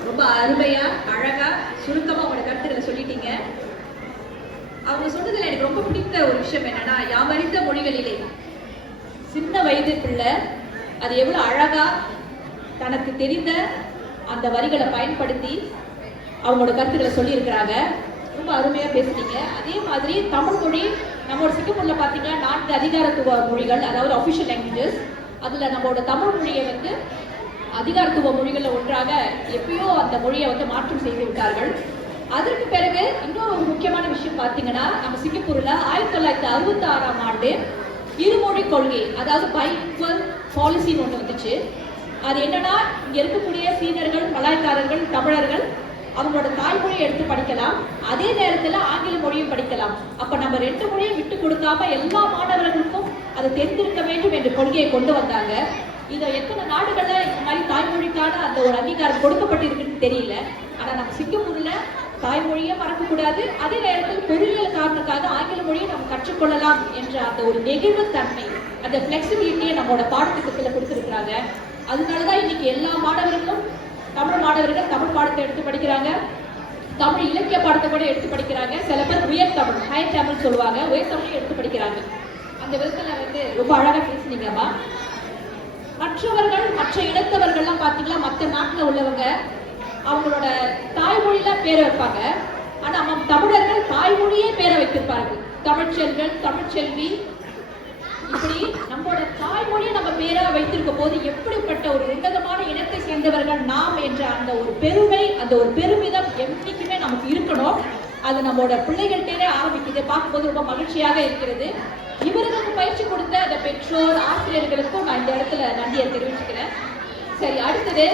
ரொம்ப அருமையா அழகா சுருக்கமா உங்களோட கருத்துக்களை சொல்லிட்டீங்க. அவங்க சொன்னதுல எனக்கு ரொம்ப பிடித்த ஒரு விஷயம் என்னன்னா, யாமறிந்த மொழிகளிலே சின்ன வயது பிள்ளை அது எவ்வளவு அழகா தனக்கு தெரிந்த அந்த வரிகளை பயன்படுத்தி அவங்களோட கருத்துக்களை சொல்லியிருக்கிறாங்க. ரொம்ப அருமையா பேசுனீங்க. அதே மாதிரி தமிழ் மொழி நம்மளோட சிங்கப்பூர்ல பாத்தீங்கன்னா 4 அதிகாரத்துவ மொழிகள், அதாவது அபிஷியல் லாங்குவேஜஸ். அதுல நம்மளோட தமிழ் மொழியை வந்து அதிகாரத்துவ மொழிகள்ல ஒன்றாக எப்பயோ அந்த மொழியை வந்து மாற்றம் செய்து விட்டார்கள். அதற்கு பிறகு இன்னொரு ஒரு முக்கியமான விஷயம் பார்த்தீங்கன்னா, நம்ம சிங்கப்பூர்ல 1966ஆம் ஆண்டு இருமொழி கொள்கை, அதாவது பைலிங்குவல் பாலிசின்னு ஒன்று வந்துச்சு. அது என்னன்னா, இங்க இருக்கக்கூடிய சீனர்கள், மலாய்க்காரர்கள், தமிழர்கள் அவங்களோட தாய்மொழியை எடுத்து படிக்கலாம், அதே நேரத்தில் ஆங்கில மொழியும் படிக்கலாம். அப்ப நம்ம 2 மொழியும் விட்டு கொடுக்காம எல்லா மாணவர்களுக்கும் அதை தெரிந்திருக்க வேண்டும் என்ற கொள்கையை கொண்டு வந்தாங்க. இதை எத்தனை நாடுகள்ல இந்த மாதிரி தாய்மொழிக்கான அந்த ஒரு அங்கீகாரம் கொடுக்கப்பட்டிருக்குன்னு தெரியல. ஆனா நம்ம சிங்கப்பூர்ல தாய்மொழியை மறக்கக்கூடாது, அதே நேரத்தில் பொருளியல் காரணத்துக்காக ஆங்கில மொழியை நம்ம கற்றுக்கொள்ளலாம் என்ற அந்த ஒரு நெகிழ்வு தன்மை, அந்த பிளெக்சிபிலிட்டியை நம்மளோட பாடத்திட்டத்தில் கொடுத்துருக்காங்க. அதனாலதான் இன்னைக்கு எல்லா மாணவர்களும் தமிழ் மாணவர்கள் தமிழ் பாடத்தை எடுத்து படிக்கிறாங்க, தமிழ் இலக்கிய பாடத்தை கூட எடுத்து படிக்கிறாங்க. சில பேர் உயர் தமிழ், ஹை தமிழ் சொல்லுவாங்க, உயர் தமிழையும் எடுத்து படிக்கிறாங்க. அந்த விதத்துல வந்து ரொம்ப அழகா பேசுனீங்கம்மா. மற்றவர்கள், மற்ற இனத்தவர்கள்லாம் பார்த்தீங்கன்னா, மற்ற நாட்டில் உள்ளவங்க அவங்களோட தாய்மொழியில பேரை வைப்பாங்க. ஆனா நம்ம தமிழர்கள் தாய்மொழியே பேரை வைத்திருப்பார்கள். தமிழ்ச்செல்வன், தமிழ்ச்செல்வி, இப்படி நம்மளோட தாய்மொழியை நம்ம பேரா வைத்திருக்கும் போது எப்படிப்பட்ட ஒரு உன்னதமான இனத்தை சேர்ந்தவர்கள் நாம் என்ற அந்த ஒரு பெருமை, அந்த ஒரு பெருமிதம் என்னைக்குமே நமக்கு இருக்கணும். அது நம்மளோட பிள்ளைகள்கிட்டே ஆரம்பிக்குது. பார்க்கும்போது ரொம்ப மகிழ்ச்சியாக இருக்கிறது. இவர்களுக்கு பயிற்சி கொடுத்த அந்த பெற்றோர், ஆசிரியர்களுக்கும் நான் இந்த இடத்துல நன்றியை தெரிவிச்சுக்கிறேன். சரி, அடுத்தது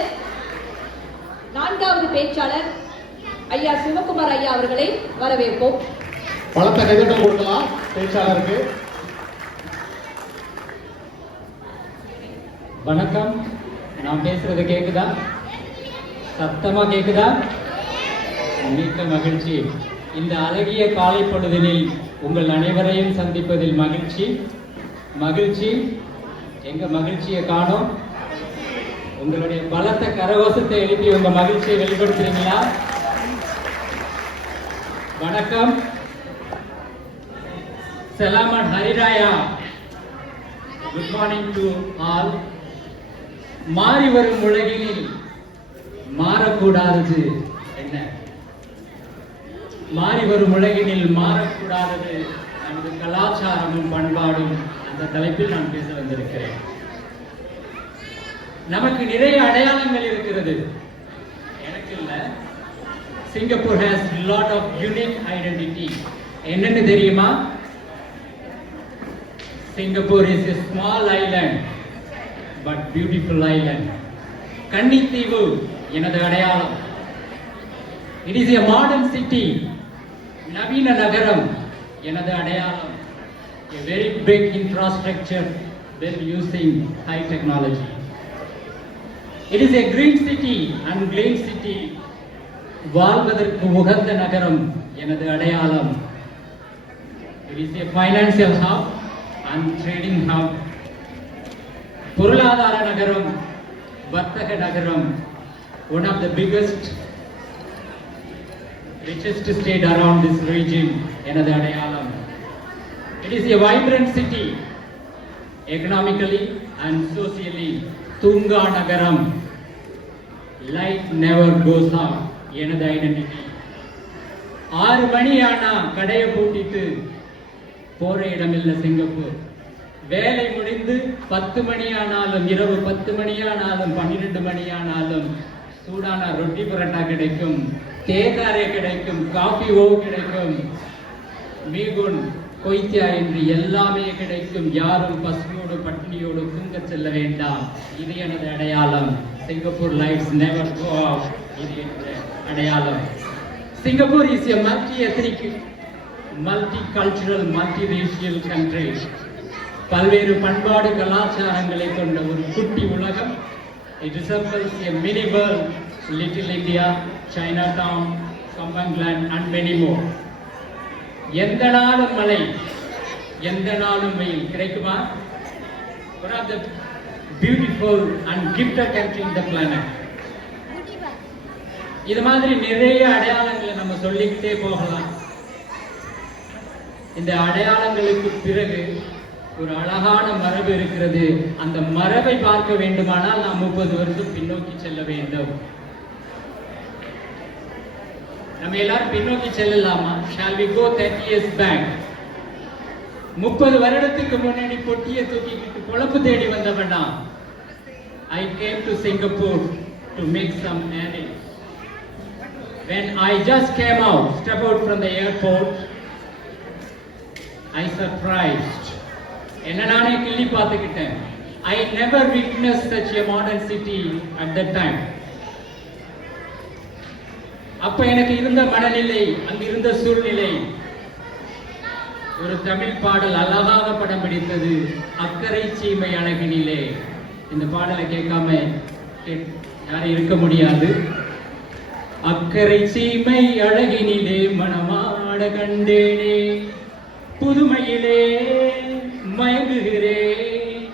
4வது பேச்சாளர் ஐயா சிவகுமார் ஐயா அவர்களை வரவேற்போம். பலத்த கைதட்டல் கொடுக்கலாம் பேச்சாளருக்கு. வணக்கம், நான் பேசுறது கேக்குதா? சத்தமா கேக்குதா? மிக்க மகிழ்ச்சி. இந்த அழகிய காலை பொழுதினில் உங்கள் அனைவரையும் சந்திப்பதில் மகிழ்ச்சி. மகிழ்ச்சி, எங்க மகிழ்ச்சியை காணோம்? உங்களுடைய பலத்த கரகோஷத்தை எழுப்பி உங்க மகிழ்ச்சியை வெளிப்படுத்துறீங்களா? வணக்கம், Selamat Hari Raya. Good morning to all. மாறி வரும் உலகினில் மாறக்கூடாதது என்ன? மாறி வரும் உலகினில் மாறக்கூடாதது நமது கலாச்சாரமும் பண்பாடும். அந்த தலைப்பில் நான் பேச வந்திருக்கிறேன். நமக்கு நிறைய அடையாளங்கள் இருக்கிறது. எனக்கு இல்ல, Singapore has lot of unique identity. என்னன்னு தெரியுமா? Singapore is a small island but beautiful island. கன்னித்தீவு எனது அடையாளம். It is a modern city. நவீன நகரம் எனது அடையாளம். A very big infrastructure built using high technology. It is a green city and green city. வாழ்வதற்கு உகந்த நகரம் எனது அடையாளம். It is a financial hub and trading hub. பொருளாதார நகரம், வர்த்தக நகரம். One of the biggest, richest state around this region எனது அடையாளம். It is a vibrant city economically and socially. தூங்கா நகரம். Light never goes out எனது ஐடென்டிட்டி. 6 மணி ஆனா கடையை பூட்டிட்டு போற இடமில்லை சிங்கப்பூர். வேலை முடிந்து 10 மணி ஆனாலும், இரவு 10 மணி ஆனாலும், 12 மணி ஆனாலும் சூடான ரொட்டி பரோட்டா கிடைக்கும், தேக்காரே கிடைக்கும், காபி ஓ கிடைக்கும், மீகுன் கொய்த்தியா என்று எல்லாமே கிடைக்கும். யாரும் பசியோடு பட்டினியோடு தூங்க செல்ல வேண்டாம். இது எனது அடையாளம். Singapore lights never go off. இது எனது அடையாளம். Singapore is a multi ethnic, multi cultural, multi racial country. பல்வேறு பண்பாடு கலாச்சாரங்களை கொண்ட ஒரு குட்டி உலகம். It resembles a mini world, Little India, Chinatown, Kambangland and many more. எந்த நாளும் மழை, எந்த நாளும் வெயில் கிடைக்குமா? One of the beautiful and gifted country in the planet. இது மாதிரி நிறைய அடையாளங்களை நம்ம சொல்லிக்கிட்டே போகலாம். இந்த அடையாளங்களுக்கு பிறகு ஒரு அழகான மரபு இருக்கிறது. அந்த மரபை பார்க்க வேண்டுமானால் நாம் 30 வருஷம் பின்னோக்கி செல்ல வேண்டும். நம்ம எல்லாரும் பின்னோக்கி செல்லலாமா? Shall we go 30 years back? 30 வருடத்துக்கு முன்னாடி பொட்டியை தூக்கிக்கிட்டு பொழப்பு தேடி வந்தவனா. I came to Singapore to make some earnings. When I just came out, step out from the airport, I surprised. என்ன நானே கிள்ளி பார்த்துக்கிட்டேன். I never witnessed such a modern city at that time. அப்ப எனக்கு இருந்த மனநிலை, அங்க இருந்த சூழ்நிலை, ஒரு தமிழ் பாடல் அழகாக படம் பிடித்தது. அக்கறை சீமை அழகினிலே. இந்த பாடலை கேட்காம யாரும் இருக்க முடியாது. அக்கறை சீமை அழகினிலே மனமாட கண்டேனே, புதுமையிலே மயங்குகிறேன்,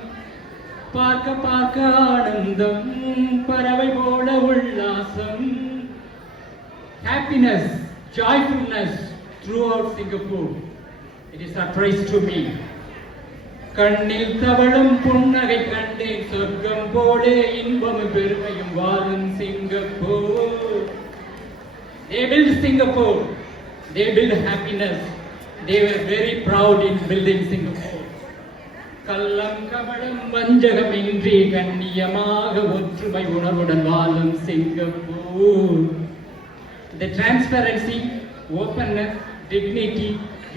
பார்க்க பார்க்க ஆனந்தம், பறவை போல உல்லாசம். Happiness, joyfulness throughout Singapore. It is a surprise to me. கண்ணில் தவழும் புன்னகை கண்டேன், சொர்க்கம் போல இன்பமும் பெருமையும் வாழும் Singapore. They built Singapore. They built happiness. They were very proud in building Singapore. கள்ளம் கபடம் வஞ்சகமின்றி கண்ணியமாக ஒற்றுமை உணர்வுடன் வாழும் Singapore. The transparency, openness, dignity,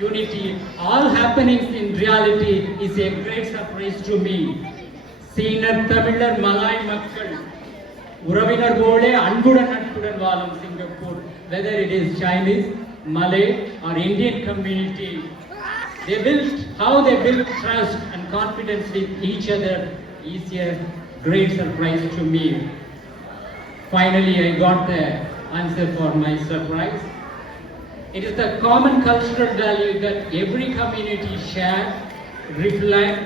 unity, all happenings in reality is a great surprise to me. சீனர், தமிழர், மலாய் மக்கள் உறவினர் போல அன்புடன் நட்புடன் வாழும் Singapore. Whether it is Chinese, Malay or Indian community, how they build trust and confidence with each other is a great surprise to me. Finally, I got the answer for my surprise. It is the common cultural value that every community share, reflect,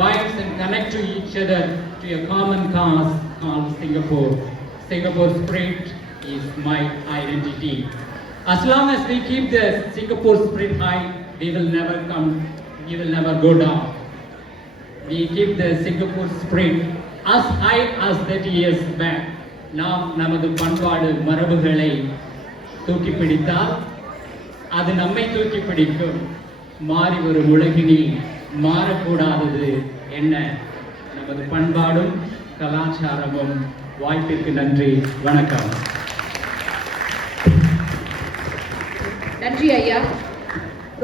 binds and connect to each other to a common cause called Singapore. Singapore spirit is my identity. As long as we keep the Singapore spirit high, we will never go down. We keep the Singapore spirit as high as 30 years back. நாம் நமது பண்பாடு மரபுகளை தூக்கி பிடித்தால் அது நம்மை தூக்கி பிடிக்கும். மாறி வரும் உலகினில் மாறக்கூடாதது என்ன? நமது பண்பாடும் கலாச்சாரமும். வாய்ப்பிற்கு நன்றி, வணக்கம். நன்றி ஐயா.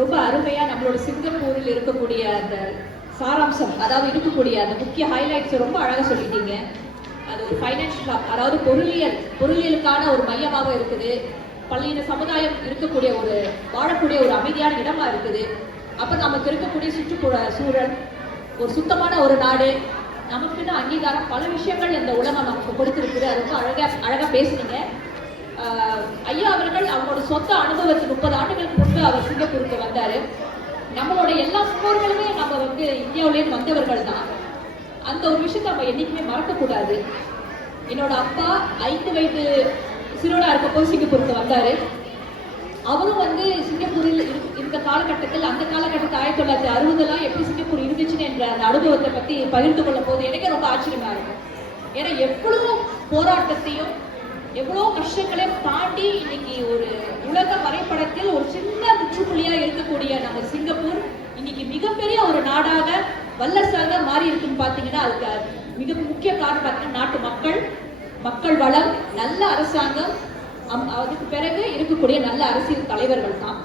ரொம்ப அருமையா நம்மளோட சிங்கப்பூரில் இருக்கக்கூடிய அந்த சாராம்சம், அதாவது இருக்கக்கூடிய அந்த முக்கிய ஹைலைட்ஸ் ரொம்ப அழகா சொல்லிட்டீங்க. அது ஒரு ஃபைனான்ஷியல், அதாவது பொருளியலுக்கான ஒரு மையமாக இருக்குது. பல்லின சமுதாயம் இருக்கக்கூடிய வாழக்கூடிய ஒரு அமைதியான இடமா இருக்குது. அப்ப நமக்கு இருக்கக்கூடிய சுற்றுப்புற சூழல், ஒரு சுத்தமான ஒரு நாடு, நமக்குன்னு அங்கீகாரம், பல விஷயங்கள் இந்த உலகம் நமக்கு கொடுத்திருக்குது. அது ரொம்ப அழகா பேசுனீங்க. ஐயா அவர்கள் அவங்களோட சொந்த அனுபவத்தில் 30 ஆண்டுகளுக்கு முன்பு அவர் சிங்கப்பூருக்கு வந்தாரு. நம்மளோட எல்லா முன்னோர்களுமே நம்ம இந்தியாவிலேருந்து வந்தவர்கள் தான். அந்த ஒரு விஷயத்தை நம்ம என்னைக்குமே மறக்கக்கூடாது. என்னோட அப்பா 5 வயது சிறுவனா இருக்கப்போ சிங்கப்பூருக்கு வந்தாரு. அவரும் சிங்கப்பூரில் இருந்த காலகட்டத்தில், அந்த காலகட்டத்தில் 1960 எப்படி சிங்கப்பூர் இருந்துச்சுன்னு என்ற அந்த அனுபவத்தை பத்தி பகிர்ந்து கொள்ளும் போது எனக்கே ரொம்ப ஆச்சரியமா இருக்கும். ஏன்னா எவ்வளவு போராட்டத்தையும் எவ்வளோ கஷ்டங்களையும் தாண்டி இன்னைக்கு ஒரு உலக வரைபடத்தில் ஒரு சின்ன முற்றுப்புள்ளியா இருக்கக்கூடிய நம்ம சிங்கப்பூர் இன்னைக்கு மிகப்பெரிய ஒரு நாடாக, வல்லரசாக மாறி இருக்குன்னு பாத்தீங்கன்னா அதுக்கு மிக முக்கிய காரணம் பார்த்தீங்கன்னா நாட்டு மக்கள் வளம், நல்ல அரசாங்கம், அதுக்கு பிறகு இருக்கக்கூடிய நல்ல அரசியல் தலைவர்கள் தான்.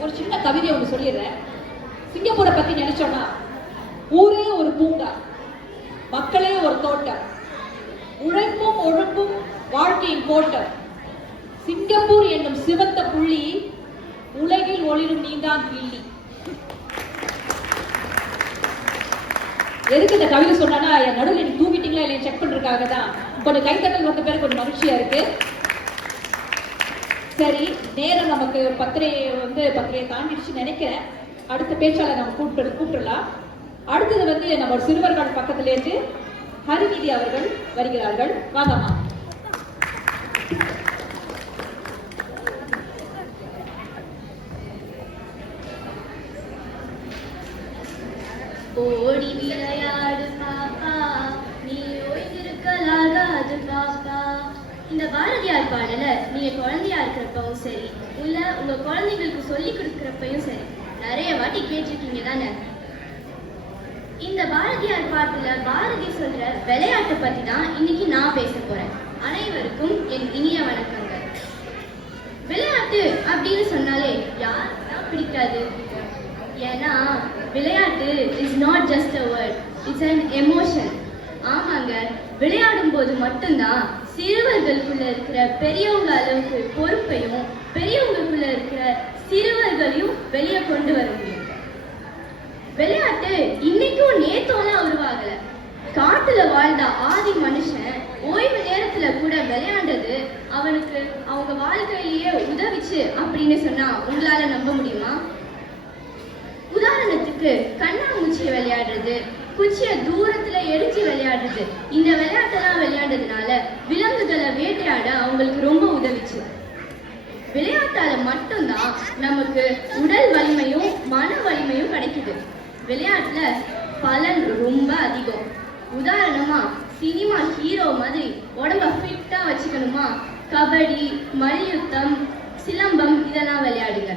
ஒரு சின்ன கவிதை ஒன்று சொல்லிடுறேன். சிங்கப்பூரை பத்தி நினைச்சோம்னா, ஊரே ஒரு பூங்கா, மக்களே ஒரு தோட்டம், உழைப்பும் ஒழுப்பும் வாழ்க்கையின் கோட்டம், சிங்கப்பூர் என்னும் சிவந்த புள்ளி, உலகில் ஒளிரும் நீந்தான் கிள்ளி. எதுக்கு இந்த கவிதை சொன்னா, என் நடுவில் நீங்க தூங்கிட்டீங்களா இல்லையா செக் பண்றதுக்காக தான். கொஞ்சம் கைத்தட்டல் வந்த பிறகு கொஞ்சம் மகிழ்ச்சியா இருக்கு. சரி, நேரம் நமக்கு பத்திரையை தாண்டிடுச்சு நினைக்கிறேன். அடுத்த பேச்சாளர் நம்ம கூப்பிடலாம். அடுத்தது நம்ம சிறுவர்கள் பக்கத்துல இருந்து ஹரிநிதி அவர்கள் வருகிறார்கள். வாங்கம்மா. ஓடி விளையாடு பாப்பா, நீ ஓய்ந்திருக்கலாகாது பாப்பா. இந்த பாரத பாரதியார் பாடலை நீங்க குழந்தையா இருக்கிறப்பவும் சரி, இல்ல உங்க குழந்தைங்களுக்கு சொல்லி கொடுக்குறப்பையும் சரி நிறைய வாட்டி கேட்டிருக்கீங்க தானே? இந்த பாரதியார் பாட்டுல பாரதி சொல்ற விளையாட்டு பத்தி தான் இன்னைக்கு நான் பேச போறேன். அனைவருக்கும் என் இனிய வணக்கங்கள். விளையாட்டு அப்படின்னு சொன்னாலே யாருக்குதான் பிடிக்காது? ஏன்னா விளையாட்டு is not just a word, it's an emotion. ஆமாங்க, விளையாடும் போது மட்டும்தான் சிறுவர்களுக்குள்ள இருக்கிற பெரியவங்க அளவுக்கு பொறுப்பையும் பெரியவங்களுக்குள்ள இருக்கிற சிறுவர்களையும் வெளியே கொண்டு வர முடியும். விளையாட்டு இன்னைக்கும் நேத்தோலாம் உருவாகல. காட்டுல வாழ்ந்த ஆதி மனுஷன் ஓய்வு நேரத்துல கூட விளையாண்டது அவனுக்கு அவங்க வாழ்க்கையிலேயே உதவிச்சு அப்படின்னு சொன்னா உங்களால நம்ப முடியுமா? உதாரணத்துக்கு கண்ணாமூச்சி விளையாடுறது, குச்சிய தூரத்துல எரிச்சு விளையாடுறது, இந்த விளையாட்டெல்லாம் விளையாடுறதுனால விலங்குகளை வேட்டையாட அவங்களுக்கு ரொம்ப உதவிச்சு. விளையாட்டால மட்டும்தான் நமக்கு உடல் வலிமையும் மன வலிமையும் கிடைக்குது. விளையாட்டுல பலன் ரொம்ப அதிகம். உதாரணமா சினிமா ஹீரோ மாதிரி உடம்ப ஃபிட்டா வச்சுக்கணுமா, கபடி, மல்யுத்தம், சிலம்பம் இதெல்லாம் விளையாடுங்க.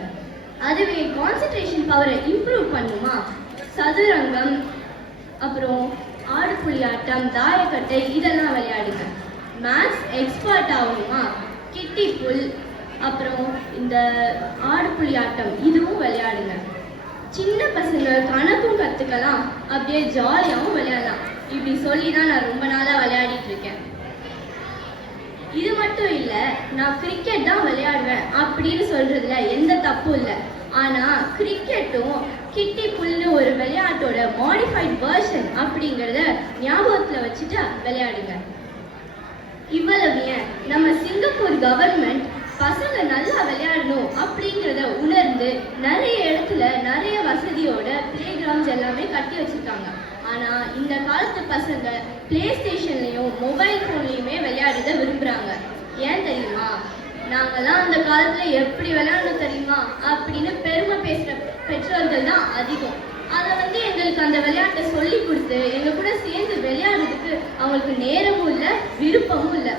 அதுவே கான்சென்ட்ரேஷன் பவரை இம்ப்ரூவ் பண்ணுமா, சதுரங்கம், அப்புறம் ஆடுபுலி ஆட்டம், தாயக்கட்டை இதெல்லாம் விளையாடுங்க. மேத்ஸ் எக்ஸ்பர்ட் ஆகணுமா, கிட்டி புல், அப்புறம் இந்த ஆடுபுலி ஆட்டம் இதுவும் விளையாடுங்க. சின்ன பசங்க கணக்கும் கத்துக்கலாம், அப்படியே ஜாலியாகவும் விளையாடலாம். இப்படி சொல்லி தான் நான் ரொம்ப நாளா விளையாடிட்டு இருக்கேன். இது மட்டும் இல்ல, நான் கிரிக்கெட் தான் விளையாடுவேன் அப்படின்னு சொல்றதுல எந்த தப்பும் இல்லை. ஆனா கிரிக்கெட்டும் கிட்டி புல்னு ஒரு விளையாட்டோட மாடிஃபைட் வெர்ஷன் அப்படிங்கறத ஞாபகத்துல வச்சுட்டு விளையாடுங்க. இவ்வளவு ஏன், நம்ம சிங்கப்பூர் கவர்மெண்ட் பசங்க நல்லா விளையாடணும் அப்படிங்கிறத உணர்ந்து நிறைய இடத்துல நிறைய வசதியோட பிளே கிரவுண்ட்ஸ் எல்லாமே கட்டி வச்சிருக்காங்க. ஆனா இந்த காலத்து பசங்க பிளே ஸ்டேஷன்லயும் மொபைல் போன்லயுமே விளையாடுறத விரும்புறாங்க. ஏன் தெரியுமா? நாங்கெல்லாம் அந்த காலத்துல எப்படி விளையாடணும் தெரியுமா அப்படின்னு பெருமை பேசுற பெற்றோர்கள் தான் அதிகம். அதை எங்களுக்கு அந்த விளையாட்டை சொல்லி கொடுத்து எங்க கூட சேர்ந்து விளையாடுறதுக்கு அவங்களுக்கு நேரமும் இல்லை, விருப்பமும் இல்லை.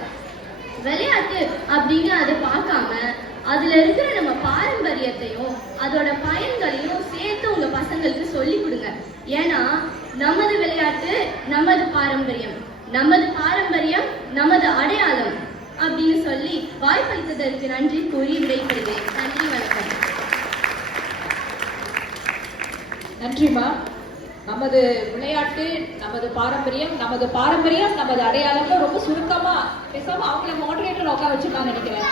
விளையாட்டு அப்படின்னு அதை பார்க்காம அதுல இருக்கிற நம்ம பாரம்பரியத்தையும் அதோட பயன்களையும் சேர்த்து உங்க பசங்களுக்கு சொல்லி கொடுங்க. ஏன்னா நமது விளையாட்டு நமது பாரம்பரியம், நமது பாரம்பரியம் நமது அடையாளம் அப்படின்னு சொல்லி வாய்ப்பளித்ததற்கு நன்றி கூறி விடைபெறுகிறேன். நன்றி, வணக்கம். நன்றிமா. நமது விளையாட்டு நமது பாரம்பரியம், நமது பாரம்பரியம் நமது அடையாளம்னு ரொம்ப சுருக்கமா பேசாம அவங்கள மாடரேட்டர் உட்கார வச்சுருக்கான்னு நினைக்கிறேன்.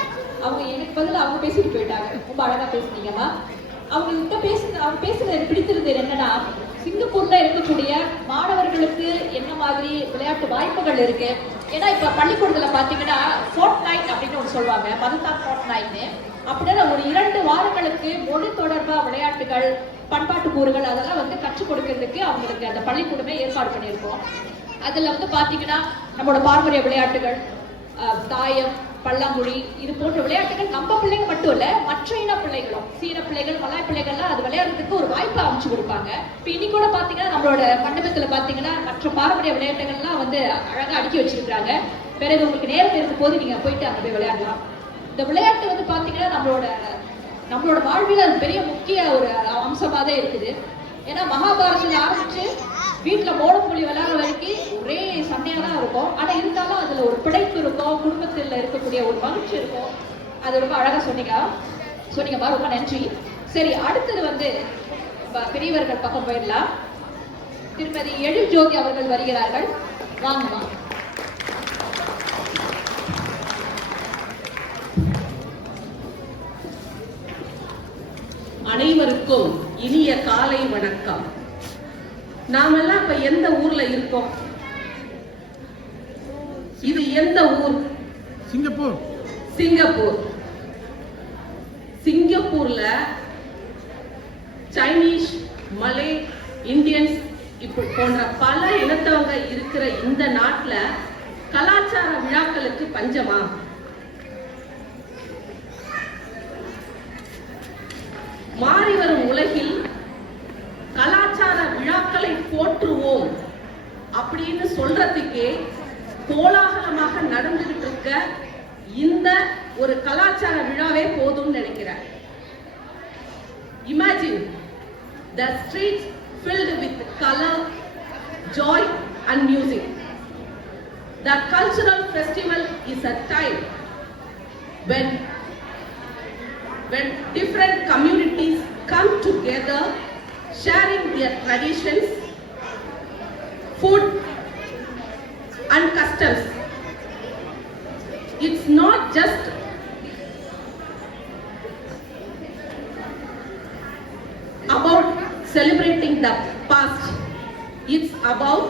அவங்க எனக்கு பதில் அவங்க பேசிட்டு போயிட்டாங்க. ரொம்ப அழகா பேசுனீங்கம்மா. அவங்க பேசுறது எனக்கு பிடித்திருந்தது என்னன்னா, சிங்கப்பூர்ல இருக்கக்கூடிய மாணவர்களுக்கு என்ன மாதிரி விளையாட்டு வாய்ப்புகள் இருக்கு. ஏன்னா இப்ப பள்ளிக்கூடத்துல பாத்தீங்கன்னா ஃபோர்ட் நைட் அப்படின்னு ஒன்று சொல்லுவாங்க, மதத்தான் ஃபோர்ட் நைட்னு. அப்படின்னா ஒரு 2 வாரங்களுக்கு மொழி தொடர்பா விளையாட்டுகள், பண்பாட்டு கூறுகள் அதெல்லாம் கற்றுக் கொடுக்கறதுக்கு அவங்களுக்கு அந்த பள்ளிக்கூடமே ஏற்பாடு பண்ணியிருக்கோம். அதுல பாத்தீங்கன்னா நம்மளோட பாரம்பரிய விளையாட்டுகள், தாயம், பல்லாங்குழி இது போன்ற விளையாட்டுகள் நம்ம பிள்ளைங்க மட்டும் இல்ல, மற்ற இன பிள்ளைகளும், சீன பிள்ளைகள், மலாய் பிள்ளைகள்லாம் அது விளையாடுறதுக்கு ஒரு வாய்ப்பை அமைச்சு கொடுப்பாங்க. இப்ப இன்னைக்கு கூட பாத்தீங்கன்னா நம்மளோட மண்டபத்துல பாத்தீங்கன்னா மற்ற பாரம்பரிய விளையாட்டுகள்லாம் அழகா அடுக்கி வச்சிருக்காங்க. பிறகு உங்களுக்கு நேரம் இருக்கும் போது நீங்க போயிட்டு அங்க போய் விளையாடலாம். இந்த விளையாட்டு பாத்தீங்கன்னா நம்மளோட வாழ்வில் அது பெரிய முக்கிய ஒரு அம்சமா தான் இருக்குது. ஏன்னா மகாபாரதத்துல ஆரம்பிச்சு வீட்டுல மோளப்புலி விளையாடுற வரைக்கும் ஒரே சண்டையா தான் இருக்கும். ஆனா இருந்தாலும் அதுல ஒரு பிழைப்பு இருக்கும், குடும்பத்துல இருக்கக்கூடிய ஒரு மகிழ்ச்சி இருக்கும். அது ரொம்ப அழகா சொன்னீங்கம்மா, ரொம்ப நன்றி. சரி, அடுத்தது பெரியவர்கள் பக்கம் போயிடலாம். திருமதி எழில் ஜோதி அவர்கள் வருகிறார்கள். வாங்கம்மா. அனைவருக்கும் இனிய காலை வணக்கம். நாமெல்லாம் இப்ப எந்த ஊர்ல இருக்கோம்? இது எந்த ஊர்? சிங்கப்பூர். சிங்கப்பூர். சிங்கப்பூர்ல சைனீஸ், மலே, இந்தியன்ஸ் இப்படி போன்ற பல இனத்தவங்க இருக்கிற இந்த நாட்டுல கலாச்சார விழாக்களுக்கு பஞ்சமா? மாறி வரும் உலகில் கலாச்சார விழாக்களை போற்றுவோம் அப்படின்னு சொல்றதுக்கே கோலாகலமாக நடந்துகிட்டு இருக்க இந்த ஒரு கலாச்சார விழாவே போதும்னு நினைக்கிறேன். Imagine the streets filled with color, joy and music. The cultural festival is a time when different communities come together, sharing their traditions, food and customs. It's not just about celebrating the past. It's about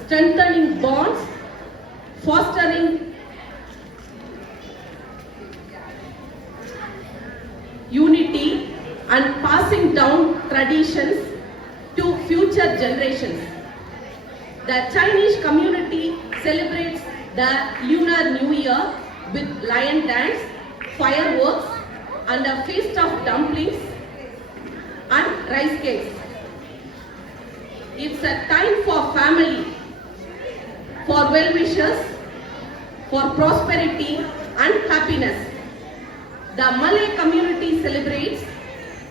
strengthening bonds, fostering unity and passing down traditions to future generations. The Chinese community celebrates the Lunar New Year with lion dance, fireworks and a feast of dumplings and rice cakes. It's a time for family, for well wishes, for prosperity and happiness. The Malay community celebrates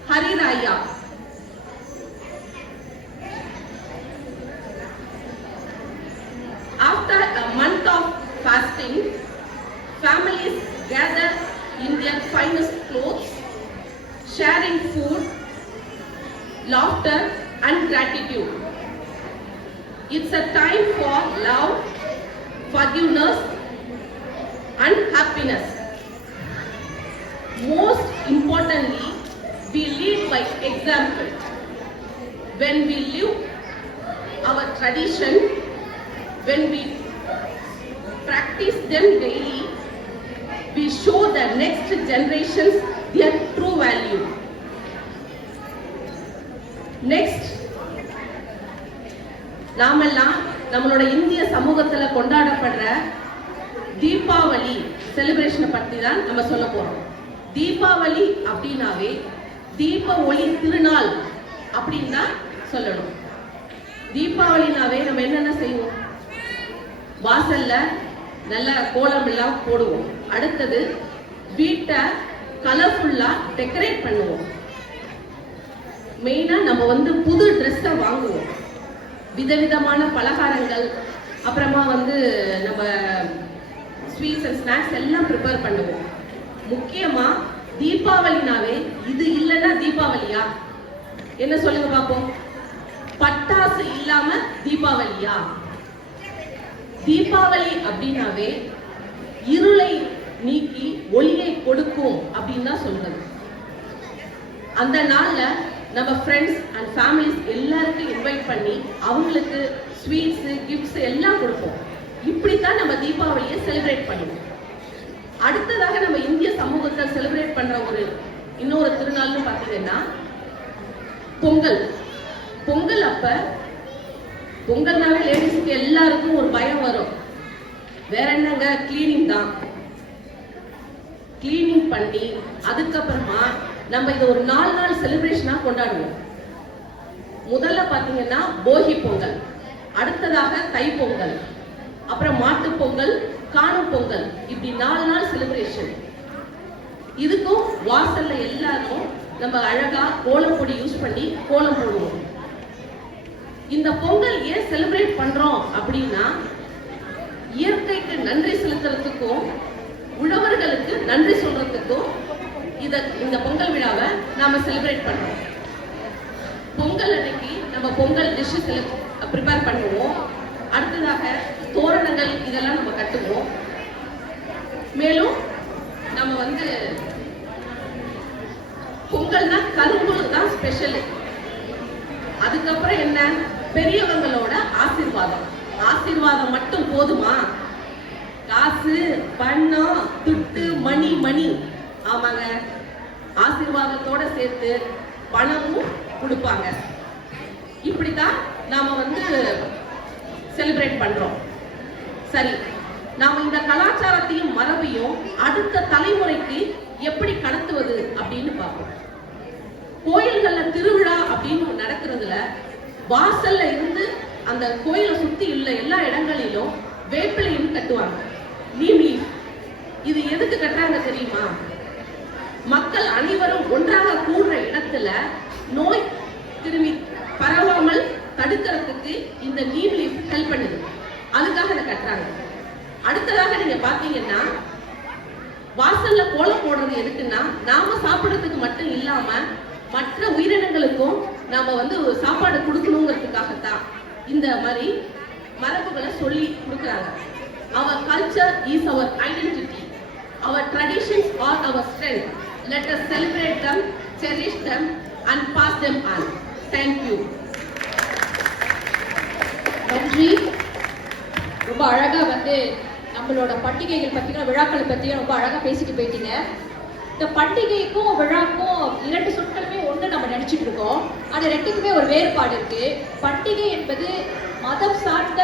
Hari Raya. After a month of fasting, families gather in their finest clothes, sharing food, laughter and gratitude. It's a time for love, forgiveness and happiness. Most importantly, we lead by example. When we live our tradition, when we practice them daily, we show the next generations their true value. Next, நாமெல்லாம் நம்மளோட இந்திய சமூகத்துல கொண்டாடப்படுற தீபாவளி செலிப்ரேஷனை பத்தி தான் நம்ம சொல்ல போறோம். தீபாவளி அப்படின்னாவே தீப ஒளி திருநாள் அப்படின்னு தான் சொல்லணும். தீபாவளினாவே நம்ம என்னென்ன செய்வோம்? வாசல்ல நல்ல கோலம் எல்லாம் போடுவோம். அடுத்தது வீட்டை கலர்ஃபுல்லா டெக்கரேட் பண்ணுவோம். மெயினா நம்ம வந்து புது ட்ரெஸ்ஸை வாங்குவோம். விதவிதமான பலகாரங்கள், அப்புறமா வந்து நம்ம ஸ்வீட்ஸ் அண்ட் ஸ்நாக்ஸ் எல்லாம் ப்ரிப்பேர் பண்ணுவோம். முக்கியமா தீபாவளினாவே இது இல்லைன்னா தீபாவளியா? என்ன சொல்லுங்க பார்ப்போம். பட்டாசு இல்லாம தீபாவளியா? தீபாவளி அப்படின்னாவே இருளை நீக்கி ஒளியை கொடுக்கும் அப்படின்னு தான் சொல்றது. அந்த நாள்ல நம்ம ஃப்ரெண்ட்ஸ் அண்ட் ஃபேமிலிஸ் எல்லாருக்கும் இன்வைட் பண்ணி அவங்களுக்கு ஸ்வீட்ஸ், கிஃப்ட்ஸ் எல்லாம் கொடுப்போம். இப்படித்தான் நம்ம தீபாவளியை செலிப்ரேட் பண்ணுவோம். அடுத்ததாக நம்ம இந்திய சமூகத்தை செலிப்ரேட் பண்ற இன்னொரு திருநாள்னு பாத்தீங்கன்னா பொங்கல். பொங்கல் அப்ப பொங்கல்னாவே லேடிஸ்க்கு எல்லாருக்கும் ஒரு பயம் வரும். வேற என்னங்க, கிளீனிங் தான். கிளீனிங் பண்ணி அதுக்கப்புறமா நம்ம இதை ஒரு 4 நாள் செலிப்ரேஷனா கொண்டாடுவோம். முதல்ல பாத்தீங்கன்னா போகி பொங்கல், அடுத்ததாக தை பொங்கல், அப்புறம் மாட்டு பொங்கல், காணும் பொங்கல், இப்படி 4 நாள் செலிப்ரேஷன். இதுக்கும் வாசல்ல எல்லாரும் நம்ம அழகா கோலம் பொடி யூஸ் பண்ணி கோலம் போடுவோம். இந்த பொங்கல் ஏன் செலிப்ரேட் பண்றோம் அப்படின்னா இயற்கைக்கு நன்றி செலுத்துறதுக்கும் உழவர்களுக்கு நன்றி சொல்றதுக்கும் இந்த பொங்கல் விழாவை நாம செலிப்ரேட் பண்றோம். பொங்கல் அன்னைக்கு நம்ம பொங்கல் டிஷ் ப்ரிப்பேர் பண்ணுவோம். அடுத்ததாக தோரணங்கள் இதெல்லாம் நம்ம கட்டுவோம். மேலும் நம்ம வந்து பொங்கல்னா கரும்பு தான் ஸ்பெஷல். அதுக்கப்புறம் என்ன, பெரியவங்களோட ஆசீர்வாதம். ஆசீர்வாதம் மட்டும் போதுமா? காசு, பணம், துட்டு, மணி, ஆமாங்க, ஆசீர்வாதத்தோட சேர்த்து பணமும் கொடுப்பாங்க. இப்படித்தான் நாம வந்து செலிப்ரேட் பண்றோம். சரி, நாம இந்த கலாச்சாரத்தையும் மரபையும் அடுத்த தலைமுறைக்கு எப்படி கடத்துவது அப்படின்னு பார்ப்போம். கோயில்கள்ல திருவிழா அப்படின்னு நடக்கிறதுல வாசல்ல இருந்து அந்த கோயிலை சுத்தி உள்ள எல்லா இடங்களிலும் வேப்பிலையும் கட்டுவாங்க. நீம் லீஃப். இது எதுக்கு கட்டுறாங்க தெரியுமா? மக்கள் அனைவரும் ஒன்றாக கூடுற இடத்துல நோய் கிருமி பரவாமல் தடுக்கிறதுக்கு இந்த நீம் லீஃப் ஹெல்ப் பண்ணுது. அதுக்காக இதை கட்டுறாங்க. அடுத்ததாக நீங்க பாத்தீங்கன்னா வாசல்ல கோலம் போடுறது எதுக்குன்னா நாம சாப்பிடுறதுக்கு மட்டும் இல்லாம மற்ற உயிரினங்களுக்கும் நாம வந்து சாப்பாடு கொடுக்கணுங்கிறதுக்காகத்தான் இந்த மாதிரி மரபுகளை சொல்லி கொடுக்குறாங்க. Our culture is our identity. Our traditions are our strength. Let us celebrate them, cherish them and pass them on. Thank you. நன்றி. ரொம்ப அழகா வந்து நம்மளோட பண்டிகைகள் பத்தியும் விழாக்களை பத்தியும் ரொம்ப அழகா பேசிட்டு போயிட்டீங்க. இந்த பண்டிகைக்கும் விழாக்கும் இரண்டு சொற்களுமே ஒன்று நம்ம நினைச்சிட்டு இருக்கோம். அது ரெண்டுக்குமே ஒரு வேறுபாடு இருக்கு. பண்டிகை என்பது மதம் சார்ந்த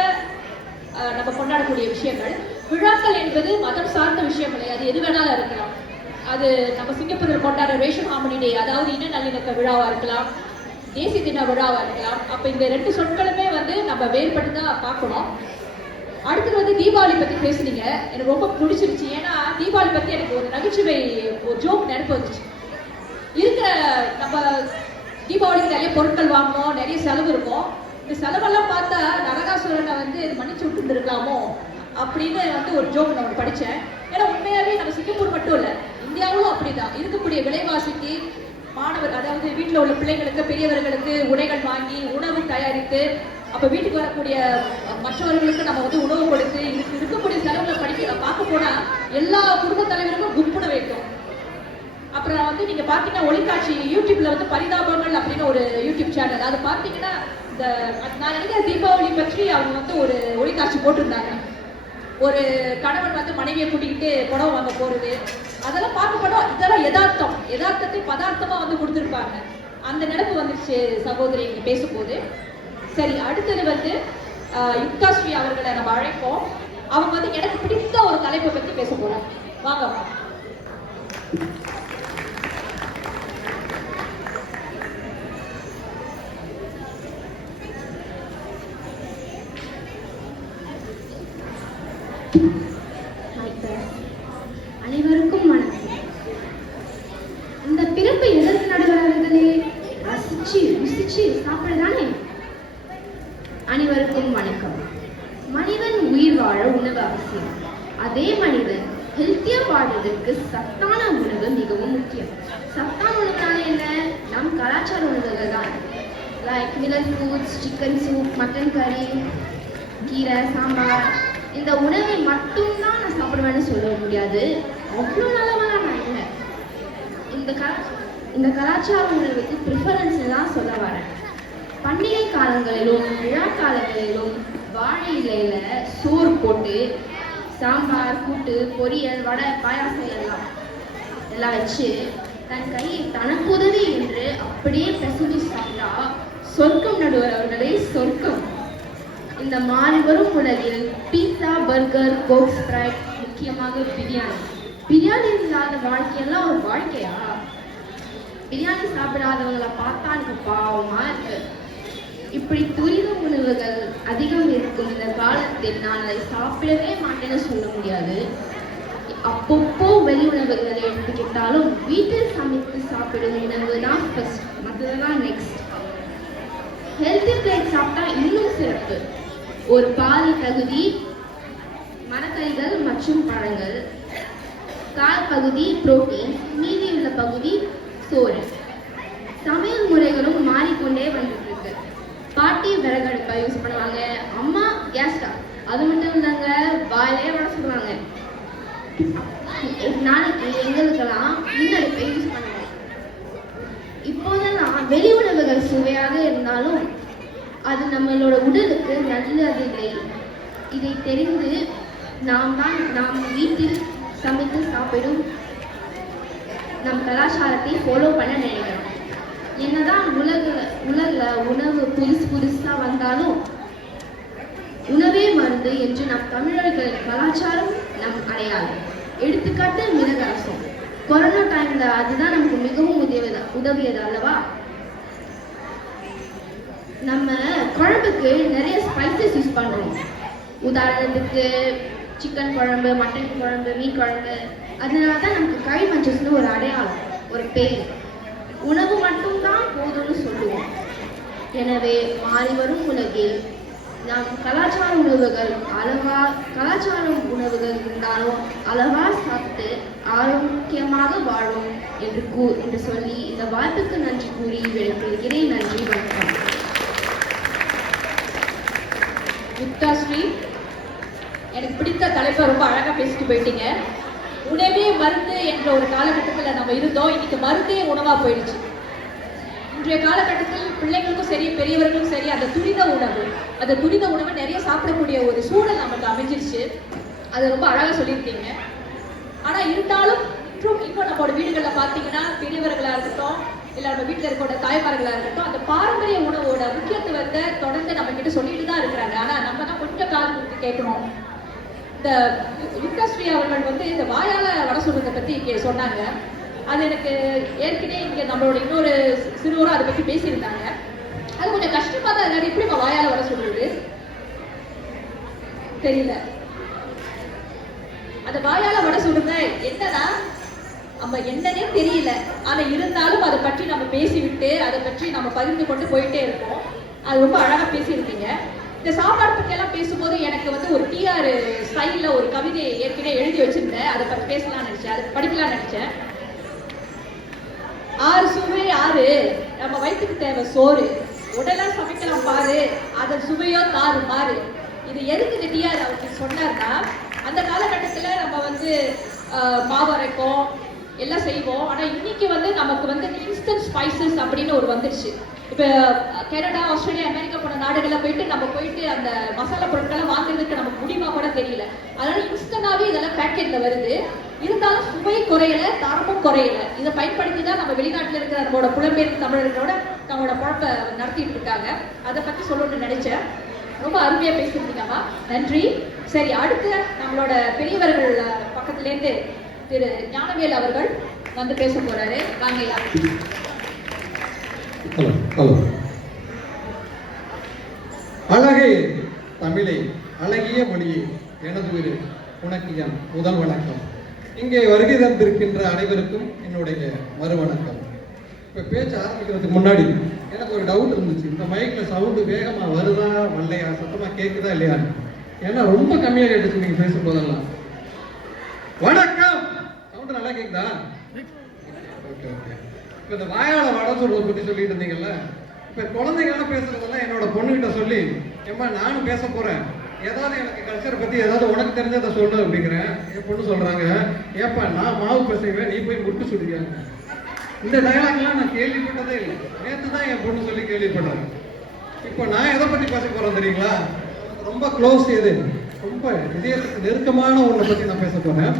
நம்ம கொண்டாடக்கூடிய விஷயங்கள். விழாக்கள் என்பது மதம் சார்ந்த விஷயங்கள். அது எது வேணாலும் இருக்கலாம். அது நம்ம சிங்கப்பூரில் கொண்டாடுற ரேஷன் ஹார்மனி டே, அதாவது இன நல்லிணக்க விழாவா இருக்கலாம், தேசிய தின விழாவா இருக்கலாம். அப்ப இந்த ரெண்டு சொற்களுமே வந்து நம்ம வேறுபட்டு தான் பார்க்கணும். அடுத்தது வந்து தீபாவளி பத்தி பேசுனீங்க. எனக்கு ரொம்ப பிடிச்சிருச்சு. ஏன்னா தீபாவளி பத்தி எனக்கு ஒரு நகைச்சுவை, ஒரு ஜோக் நினைப்பு வந்துச்சு. இருக்கிற நம்ம தீபாவளிக்கு நிறைய பொருட்கள் வாங்கணும், நிறைய செலவு இருக்கும். இந்த செலவெல்லாம் பார்த்தா நரகாசுரனை வந்து மன்னிச்சு விட்டு இருக்கலாமோ அப்படின்னு வந்து ஒரு ஜோக் நான் படித்தேன். ஏன்னா உண்மையாகவே நம்ம சிங்கப்பூர் மட்டும் இல்லை, இந்தியாவும் அப்படிதான். இருக்கக்கூடிய விலைவாசிக்கு மாணவர், அதாவது வீட்டில் உள்ள பிள்ளைகளுக்கு பெரியவர்களுக்கு உடைகள் வாங்கி உணவு தயாரித்து அப்போ வீட்டுக்கு வரக்கூடிய மற்றவர்களுக்கு நம்ம வந்து உணவு கொடுத்து இருக்கக்கூடிய செலவுகளை படிக்க பார்க்க போனால் எல்லா குடும்ப தலைவருக்கும் கும்பிட வைக்கும். அப்புறம் வந்து நீங்க பாத்தீங்கன்னா ஒளிக்காட்சி யூடியூப்ல வந்து பரிதாபங்கள் அப்படின்னு ஒரு யூடியூப் சேனல், அது பாத்தீங்கன்னா இந்த நான் நினைக்கிறேன் தீபாவளி பற்றி அவங்க வந்து ஒரு ஒளிக்காட்சி போட்டிருந்தாங்க. ஒரு கணவன் வந்து மனைவியை கூட்டிக்கிட்டு புடவை வாங்க போறது, அதெல்லாம் பார்க்கப்படும். இதெல்லாம் யதார்த்தத்தை பதார்த்தமா வந்து கொடுத்துருப்பாங்க. அந்த நினைப்பு வந்துருச்சு சகோதரி இங்க பேசும்போது. சரி, அடுத்தது வந்து யுக்தாஸ்ரீ அவர்களை நம்ம அழைப்போம். அவங்க வந்து எனக்கு பிடித்த ஒரு தலைப்பை பத்தி பேச போறாங்க. வாங்க. அனைவருக்கும் வணக்கம். இந்த பிறப்பு எதற்கு நடுவர்களே? ரசிச்சு ருசிச்சு சாப்பிடதானே? அனைவருக்கும் வணக்கம். மனிதன் உயிர் வாழ உணவு அவசியம். அதே மனிதன் ஹெல்த்தியா வாழ்வதற்கு சத்தான உணவு மிகவும் முக்கியம். சத்தான உணவுனால என்ன? நம் கலாச்சார உணவுகள் தான். Like millet foods, chicken soup, mutton கறி, கீரை, சாம்பார். இந்த உணவை மட்டும்தான் நான் சாப்பிடுவேன்னு சொல்ல முடியாது. அவ்வளோ நல்லவெல்லாம் நான் இல்லை. இந்த கலாச்சார உணவுக்கு ப்ரிஃபரன்ஸ் தான் சொல்ல வரேன். பண்டிகை காலங்களிலும் விழா காலங்களிலும் வாழை இலையில சோறு போட்டு சாம்பார், கூட்டு, பொரியல், வடை, பாயாசம் எல்லாம் வச்சு தன் கையை தனக்கு உதவி என்று அப்படியே பிசைஞ்சு சாப்பிட்டா சொர்க்கம் நடுவர் அவர்களே, சொர்க்கம். இந்த மாறிவரும் உலகில் பீட்சா, பர்கர், கோக், ஸ்ப்ரைட், முக்கியமாக பிரியாணி இல்லாத வாழ்க்கையெல்லாம் ஒரு வாழ்க்கையா? பிரியாணி சாப்பிடாதவங்களை பார்த்தா எனக்கு பாவமா இருக்கு. இப்படி துரித உணவுகள் அதிகம் இருக்கும் இந்த காலத்தில் நான் அதை சாப்பிடவே மாட்டேன்னு சொல்ல முடியாது. அப்பப்போ வெளி உணவுகளை எடுத்துக்கிட்டாலும் வீட்டில் சமைத்து சாப்பிடும் உணவு தான் ஃபர்ஸ்ட், மற்றதெல்லாம் நெக்ஸ்ட். ஹெல்த்தி பிளேட் சாப்பிட்டா இன்னும் சிறப்பு. ஒரு பாதி பகுதி மரக்கறிகள் மற்றும் பழங்கள், கால் பகுதி புரோட்டீன், மீதி உள்ள பகுதி சோறு. சமையல் முறைகளும் மாறிக்கொண்டே வந்துட்டு இருக்கு. பாட்டி விறகடுப்பை யூஸ் பண்ணுவாங்க, அம்மா கேஸ் ஸ்டவ். அது மட்டும் இல்லைங்க, வாயிலே வட சொல்லுவாங்க. நாளைக்கு எங்களுக்கெல்லாம் மின்னடுப்பை யூஸ் பண்ணுவாங்க. இப்போதெல்லாம் வெளி உணவுகள் சுவையாக இருந்தாலும் அது நம்மளோட உடலுக்கு நல்லதில்லை. இதை தெரிந்து நாம் வீட்டில் சமைத்து சாப்பிடும் நம் கலாச்சாரத்தை ஃபாலோ பண்ண நினைக்கிறோம். என்னதான் உலகில் உணவு புதுசா வந்தாலும் உணவே மருந்து என்று நம் தமிழர்களின் கலாச்சாரம் நம் அடையாளம். எடுத்துக்காட்டு மிளகாசம். கொரோனா டைம்ல அதுதான் நமக்கு மிகவும் உதவியது அல்லவா? நம்ம குழம்புக்கு நிறைய ஸ்பைசஸ் யூஸ் பண்றோம். உதாரணத்துக்கு சிக்கன் குழம்பு, மட்டன் குழம்பு, மீன் குழம்பு. அதனால தான் நமக்கு கறி மஞ்சஸ்னு ஒரு அடையாளம், ஒரு பேர். உணவு மட்டும்தான் போதும்னு சொல்லுவோம். எனவே மாறி வரும் உலகில் நாம் கலாச்சார உணவுகள் இருந்தாலும் அளவா சாப்பிட்டு ஆரோக்கியமாக வாழும் என்று சொல்லி இந்த வாய்ப்புக்கு நன்றி கூறி விடைபெறுகிறேன். நன்றி, வணக்கம். முக்தாஸ்ரீ, எனக்கு பிடித்த தலைப்பை ரொம்ப அழகா பேசிட்டு போயிட்டீங்க. உணவே மருந்து என்ற ஒரு காலகட்டத்தில் நம்ம இருந்தோம். இன்னைக்கு மருந்தே உணவா போயிடுச்சு. இன்றைய காலகட்டத்தில் பிள்ளைங்களுக்கும் சரி, பெரியவர்களுக்கும் சரி, அந்த துரித உணவை நிறைய சாப்பிடக்கூடிய ஒரு சூழல் நமக்கு அமைஞ்சிருச்சு. அது ரொம்ப அழகா சொல்லியிருக்கீங்க. ஆனா இருந்தாலும் இன்னும் நம்மளோட வீடுகளில் பார்த்தீங்கன்னா, பெரியவர்களா இருக்கட்டும், இல்ல நம்ம வீட்டில் இருக்கிற தாய்மார்களா இருக்கட்டும், அந்த பாரம்பரிய உணவோட முக்கியத்துவத்தை தொடர்ந்து நம்ம கிட்ட சொல்லிட்டு தான் இருக்கிறாங்க. ஆனா நம்ம தான் கொஞ்சம் காது கொடுத்து கேட்கணும். இந்த யுக்தாஸ்ரீ அவர்கள் வந்து இந்த வாயால வடை சுடுறதை பத்தி சொன்னாங்க. அது எனக்கு ஏற்கனவே இங்க நம்மளோட இன்னொரு சிறுவரும் அதை பத்தி பேசியிருந்தாங்க. அது கொஞ்சம் கஷ்டமா தான் இருக்காது. எப்படி நம்ம வாயால வடை சுடுறது தெரியல. அந்த வாயால வடை சுடுறது என்னன்னா நம்ம என்னன்னே தெரியல. ஆனா இருந்தாலும் அதை பற்றி நம்ம பேசிவிட்டு அதை பற்றி நம்ம பகிர்ந்து கொண்டு போயிட்டே இருக்கோம். அது ரொம்ப அழகா பேசியிருக்கீங்க. இந்த சாப்பாடு பத்தி எல்லாம் பேசும்போது எனக்கு வந்து ஒரு டிஆர் ஸ்டைல்ல ஒரு கவிதையை ஏற்கனவே எழுதி வச்சிருந்தேன். அதை பத்தி பேசலாம்னு நினைச்சேன், அதை படிக்கலாம்னு நினைச்சேன். 6 சுவை 6, நம்ம வயிற்றுக்கு தேவை சோறு, உடலா சமைக்கலாம் பாரு, அதன் சுவையோ தாறு மாறு. இது எதுக்கு இந்த டிஆர் அவருக்கு சொன்னார்னா, அந்த காலகட்டத்துல நம்ம வந்து மாவு அரைப்போம், எல்லாம் செய்வோம். ஆனா இன்னைக்கு வந்து நமக்கு வந்து இன்ஸ்டன்ட் ஸ்பைசஸ் அப்படின்னு ஒரு வந்துருச்சு. இப்ப கனடா, ஆஸ்திரேலியா, அமெரிக்கா போன நாடுகளில் போயிட்டு அந்த மசாலா பொருட்களை வாங்குறதுக்கு நமக்கு முடியுமா கூட தெரியல. அதனால இன்ஸ்டன்டாவே இதெல்லாம் பேக்கெட்ல வருது. இருந்தாலும் சுவை குறையல, தரமும் குறையல. இதை பயன்படுத்தி தான் நம்ம வெளிநாட்டில் இருக்கிற நம்மளோட புலம்பெயர்ந்த தமிழர்களோட நம்மளோட குழப்ப நடத்திட்டு இருக்காங்க. அதை பத்தி சொல்லணும்னு நினைச்சேன். ரொம்ப அருமையா பேசியிருந்தீங்கம்மா, நன்றி. சரி, அடுத்து நம்மளோட பெரியவர்கள் பக்கத்துலேருந்து திரு ஞானவேல் அவர்கள் வந்து பேச போறாரு. வாங்க. ஹலோ. அழகே தமிழே, அழகிய மொழியே, எனது உயிர் உனக்கு என் முதல் வணக்கம். இங்கே வருகை தந்திருக்கின்ற அனைவருக்கும் என்னுடைய மறுவணக்கம். இப்போ பேச்ச ஆரம்பிக்கிறதுக்கு முன்னாடி எனக்கு ஒரு டவுட் இருந்துச்சு. இந்த மைக்ல சவுண்டு வேகமா வருதா வரலையா, சத்தமா கேட்குதா இல்லையா? ஏன்னா ரொம்ப கம்மியாக கேட்டுச்சு நீங்க பேசும்போதெல்லாம். வணக்கம், சவுண்டு நல்லா கேக்குதா? Okay okay. இப்போ இந்த வாயால வடை சுடுறதை பத்தி சொல்லிட்டு இருந்தீங்கல்ல, இப்போ குழந்தைங்களாம் பேசுறதெல்லாம் என்னோட பொண்ணுகிட்ட சொல்லி, ஏம்மா நானும் பேச போறேன், ஏதாவது எனக்கு கல்ச்சரை பத்தி ஏதாவது உனக்கு தெரிஞ்சதை சொல்லு அப்படிங்கிறேன். என் பொண்ணு சொல்றாங்க, ஏப்பா நான் மாவு பிசைவேன், நீ போய் முட்டு சுடுவியாங்க. இந்த டயலாக்லாம் நான் கேள்விப்பட்டதே இல்லை. நேற்று தான் என் பொண்ணு சொல்லி கேள்விப்பட்டேன். இப்போ நான் எதை பத்தி பேச போறேன் தெரியுங்களா? ரொம்ப க்ளோஸ், எது ரொம்ப இதயத்துக்கு நெருக்கமான ஒன்றை பத்தி நான் பேச போறேன்.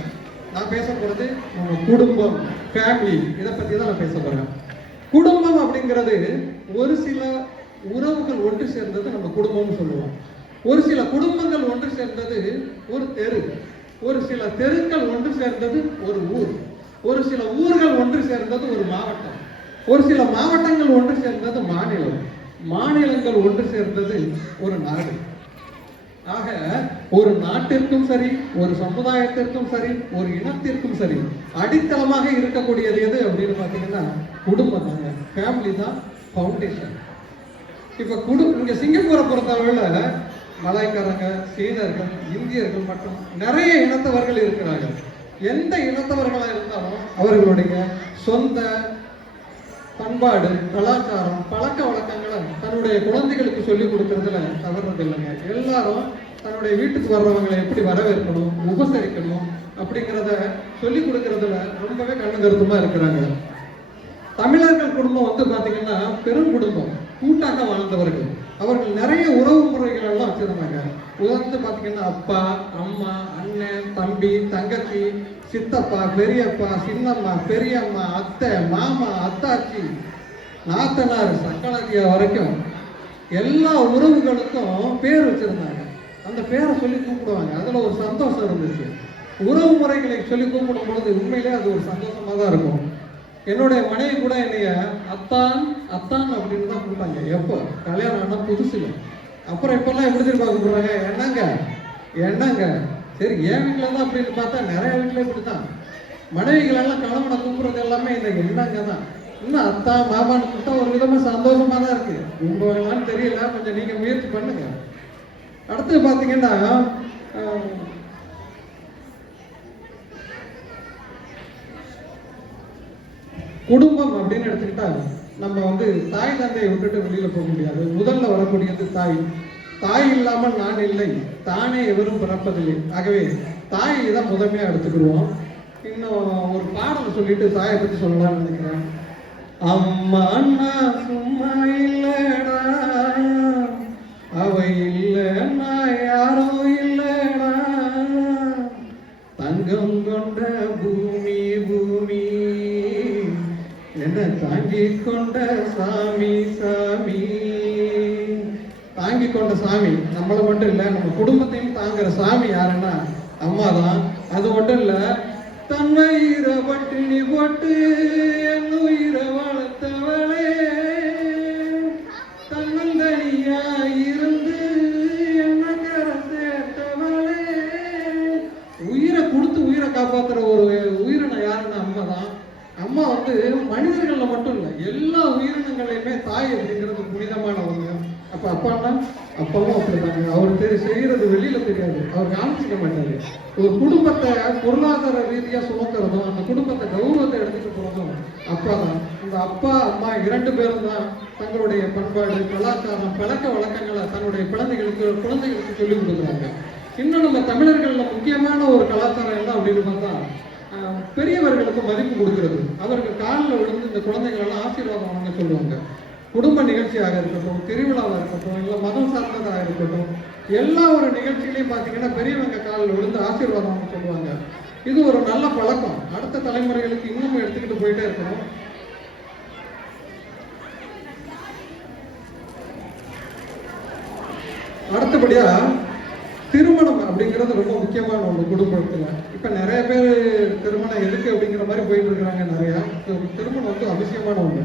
நான் பேச போறது நம்ம குடும்பம், ஃபேமிலி, இதை பத்தி தான் நான் பேச போறேன். குடும்பம் அப்படிங்கிறது ஒரு சில உறவுகள் ஒன்று சேர்ந்தது நம்ம குடும்பம்னு சொல்லுவோம். ஒரு சில குடும்பங்கள் ஒன்று சேர்ந்தது ஒரு தெரு, ஒரு சில தெருக்கள் ஒன்று சேர்ந்தது ஒரு ஊர், ஒரு சில ஊர்கள் ஒன்று சேர்ந்தது ஒரு மாவட்டம், ஒரு சில மாவட்டங்கள் ஒன்று சேர்ந்தது மாநிலம், மாநிலங்கள் ஒன்று சேர்ந்தது ஒரு நாடு. ஆக ஒரு நாட்டிற்கும் சரி, ஒரு சமுதாயத்திற்கும் சரி, ஒரு இனத்திற்கும் சரி அடித்தளமாக இருக்கக்கூடியது எது அப்படின்னு பார்த்தீங்கன்னா குடும்பம் தாங்க. ஃபேமிலி தான் ஃபவுண்டேஷன். இப்போ இங்க சிங்கப்பூரை பொறுத்தளவில் மலாய்க்காரங்க, சீனர்கள், இந்தியர்கள் மற்றும் நிறைய இனத்தவர்கள் இருக்கிறார்கள். எந்த இனத்தவர்களாக இருந்தாலும் அவர்களுடைய சொந்த பண்பாடு, கலாச்சாரம், பழக்க வழக்கங்களை தன்னுடைய குழந்தைகளுக்கு சொல்லிக் கொடுக்கறதுல தவறுறது இல்லைங்க. எல்லாரும் தன்னுடைய வீட்டுக்கு வர்றவங்களை எப்படி வரவேற்கணும், உபசரிக்கணும் அப்படிங்கிறத சொல்லிக் கொடுக்கறதுல ரொம்பவே கண்ணு கருத்துமா இருக்கிறாங்க. தமிழர்கள் குடும்பம் வந்து பாத்தீங்கன்னா பெரும் குடும்பம், கூட்டாக வாழ்ந்தவர்கள். அவர்கள் நிறைய உறவு முறைகள் எல்லாம் வச்சிருந்தாங்க. உதாரணத்துக்கு பாத்தீங்கன்னா அப்பா, அம்மா, அண்ணன், தம்பி, தங்கச்சி, சித்தப்பா, பெரியப்பா, சின்னம்மா, பெரியம்மா, அத்தை, மாமா, அத்தாச்சி, நாத்தனார், சக்கலாத்தியா வரைக்கும் எல்லா உறவுகளுக்கும் பேர் வச்சிருந்தாங்க. அந்த பேரை சொல்லி கூப்பிடுவாங்க. அதுல ஒரு சந்தோஷம் இருந்துச்சு. உறவு முறைகளை சொல்லி கூப்பிடும் பொழுது உண்மையிலே அது ஒரு சந்தோஷமா தான் இருக்கும். என்னுடைய மனைவி கூட என்னைய அத்தான் அத்தான் அப்படின்னு தான் கூப்பிட்டாங்க. எப்போ கல்யாணம் ஆனா புதுசுல. அப்புறம் இப்பெல்லாம் எப்படி திரும்ப கூப்பிடுறாங்க, என்னங்க என்னங்க சரி, என் வீட்டில் தான் அப்படின்னு பார்த்தா நிறைய வீட்டில் இப்படி தான். மனைவிகளெல்லாம் கணவனை கூப்பிடுறது எல்லாமே இந்த எண்ணங்க தான். இன்னும் அத்தா மாமான்னு கூப்பிட்டா ஒரு விதமாக சந்தோஷமாக தான் இருக்கு. கும்பிடுவாங்களான்னு தெரியல, கொஞ்சம் நீங்கள் முயற்சி பண்ணுங்க. அடுத்து பார்த்தீங்கன்னா குடும்பம் அப்படின்னு எடுத்துக்கிட்டா நம்ம வந்து தாய் தந்தையை விட்டுட்டு வெளியில போக முடியாது. முதல்ல வரக்கூடியது தாய். தாய் இல்லாமல் நான் இல்லை, தானே எவரும் பிறப்பதில்லை. ஆகவே தாயை தான் முதன்மையா எடுத்துக்கிடுவோம். இன்னும் ஒரு பாடல் சொல்லிட்டு தாயை பத்தி சொல்லலாம்னு நினைக்கிறேன். அம்மா அண்ணா சும்மா இல்லடா, அவை இல்லைன்னா யாரும் இல்லடா, தங்கம் கொண்ட பூமி பூமி என்ன தாங்கி கொண்ட சாமி சாமி. தாங்கி கொண்ட சாமி நம்மளை மட்டும் இல்லை, நம்ம குடும்பத்தையும் தாங்குற சாமி யாருன்னா அம்மா தான். அது மட்டும் இல்லை, தன்னுயிரை பட்டினி போட்டு என் உயிரை வளர்த்தவளே, தன்னந்தனியா இருந்து என்ன கரை சேர்த்தவளே. உயிரை கொடுத்து உயிரை காப்பாற்றுற ஒரு உயிரினம் யாருன்னா அம்மா தான். அம்மா வந்து மனிதர்கள்ல மட்டும் இல்லை, எல்லா உயிரினங்களையுமே தாய் அப்படிங்கிறது புனிதமானவங்க. அப்ப அப்பான்னா அப்பாவும் அப்படிதாங்க. அவர் செய்யறது வெளியில தெரியாது, அவர் காமிச்சிக்க மாட்டாரு. ஒரு குடும்பத்தை பொருளாதார ரீதியா சுமக்கிறதும் அந்த குடும்பத்தை கௌரவத்தை எடுத்துட்டு போறதும் அப்பா தான். இந்த அப்பா அம்மா 2 பேரும் தான் தங்களுடைய பண்பாடு, கலாச்சாரம், பழக்க வழக்கங்களை தன்னுடைய குழந்தைகளுக்கு சொல்லிக் கொடுக்குறாங்க. இன்னும் நம்ம தமிழர்கள்ல முக்கியமான ஒரு கலாச்சாரம் என்ன அப்படின்னு பார்த்தா பெரியவர்களுக்கு மதிப்பு கொடுக்கிறது. அவர்கள் காலில் விழுந்து இந்த குழந்தைகள் எல்லாம் ஆசீர்வாதம் வாங்க சொல்லுவாங்க. குடும்ப நிகழ்ச்சியாக இருக்கட்டும், திருவிழாவாக இருக்கட்டும், இல்லை மதம் சார்ந்ததாக இருக்கட்டும், எல்லா ஒரு நிகழ்ச்சியிலையும் பார்த்தீங்கன்னா பெரியவங்க காலில் விழுந்து ஆசீர்வாதம் வாங்க சொல்லுவாங்க. இது ஒரு நல்ல பழக்கம். அடுத்த தலைமுறைகளுக்கு இன்னும் எடுத்துக்கிட்டு போயிட்டே இருக்கணும். அடுத்தபடியா திருமணம் அப்படிங்கிறது ரொம்ப முக்கியமான ஒன்று குடும்பத்தில். இப்போ நிறைய பேர் திருமணம் எதுக்கு அப்படிங்கிற மாதிரி போயிட்டு இருக்கிறாங்க. நிறையா திருமணம் வந்து அவசியமான ஒன்று.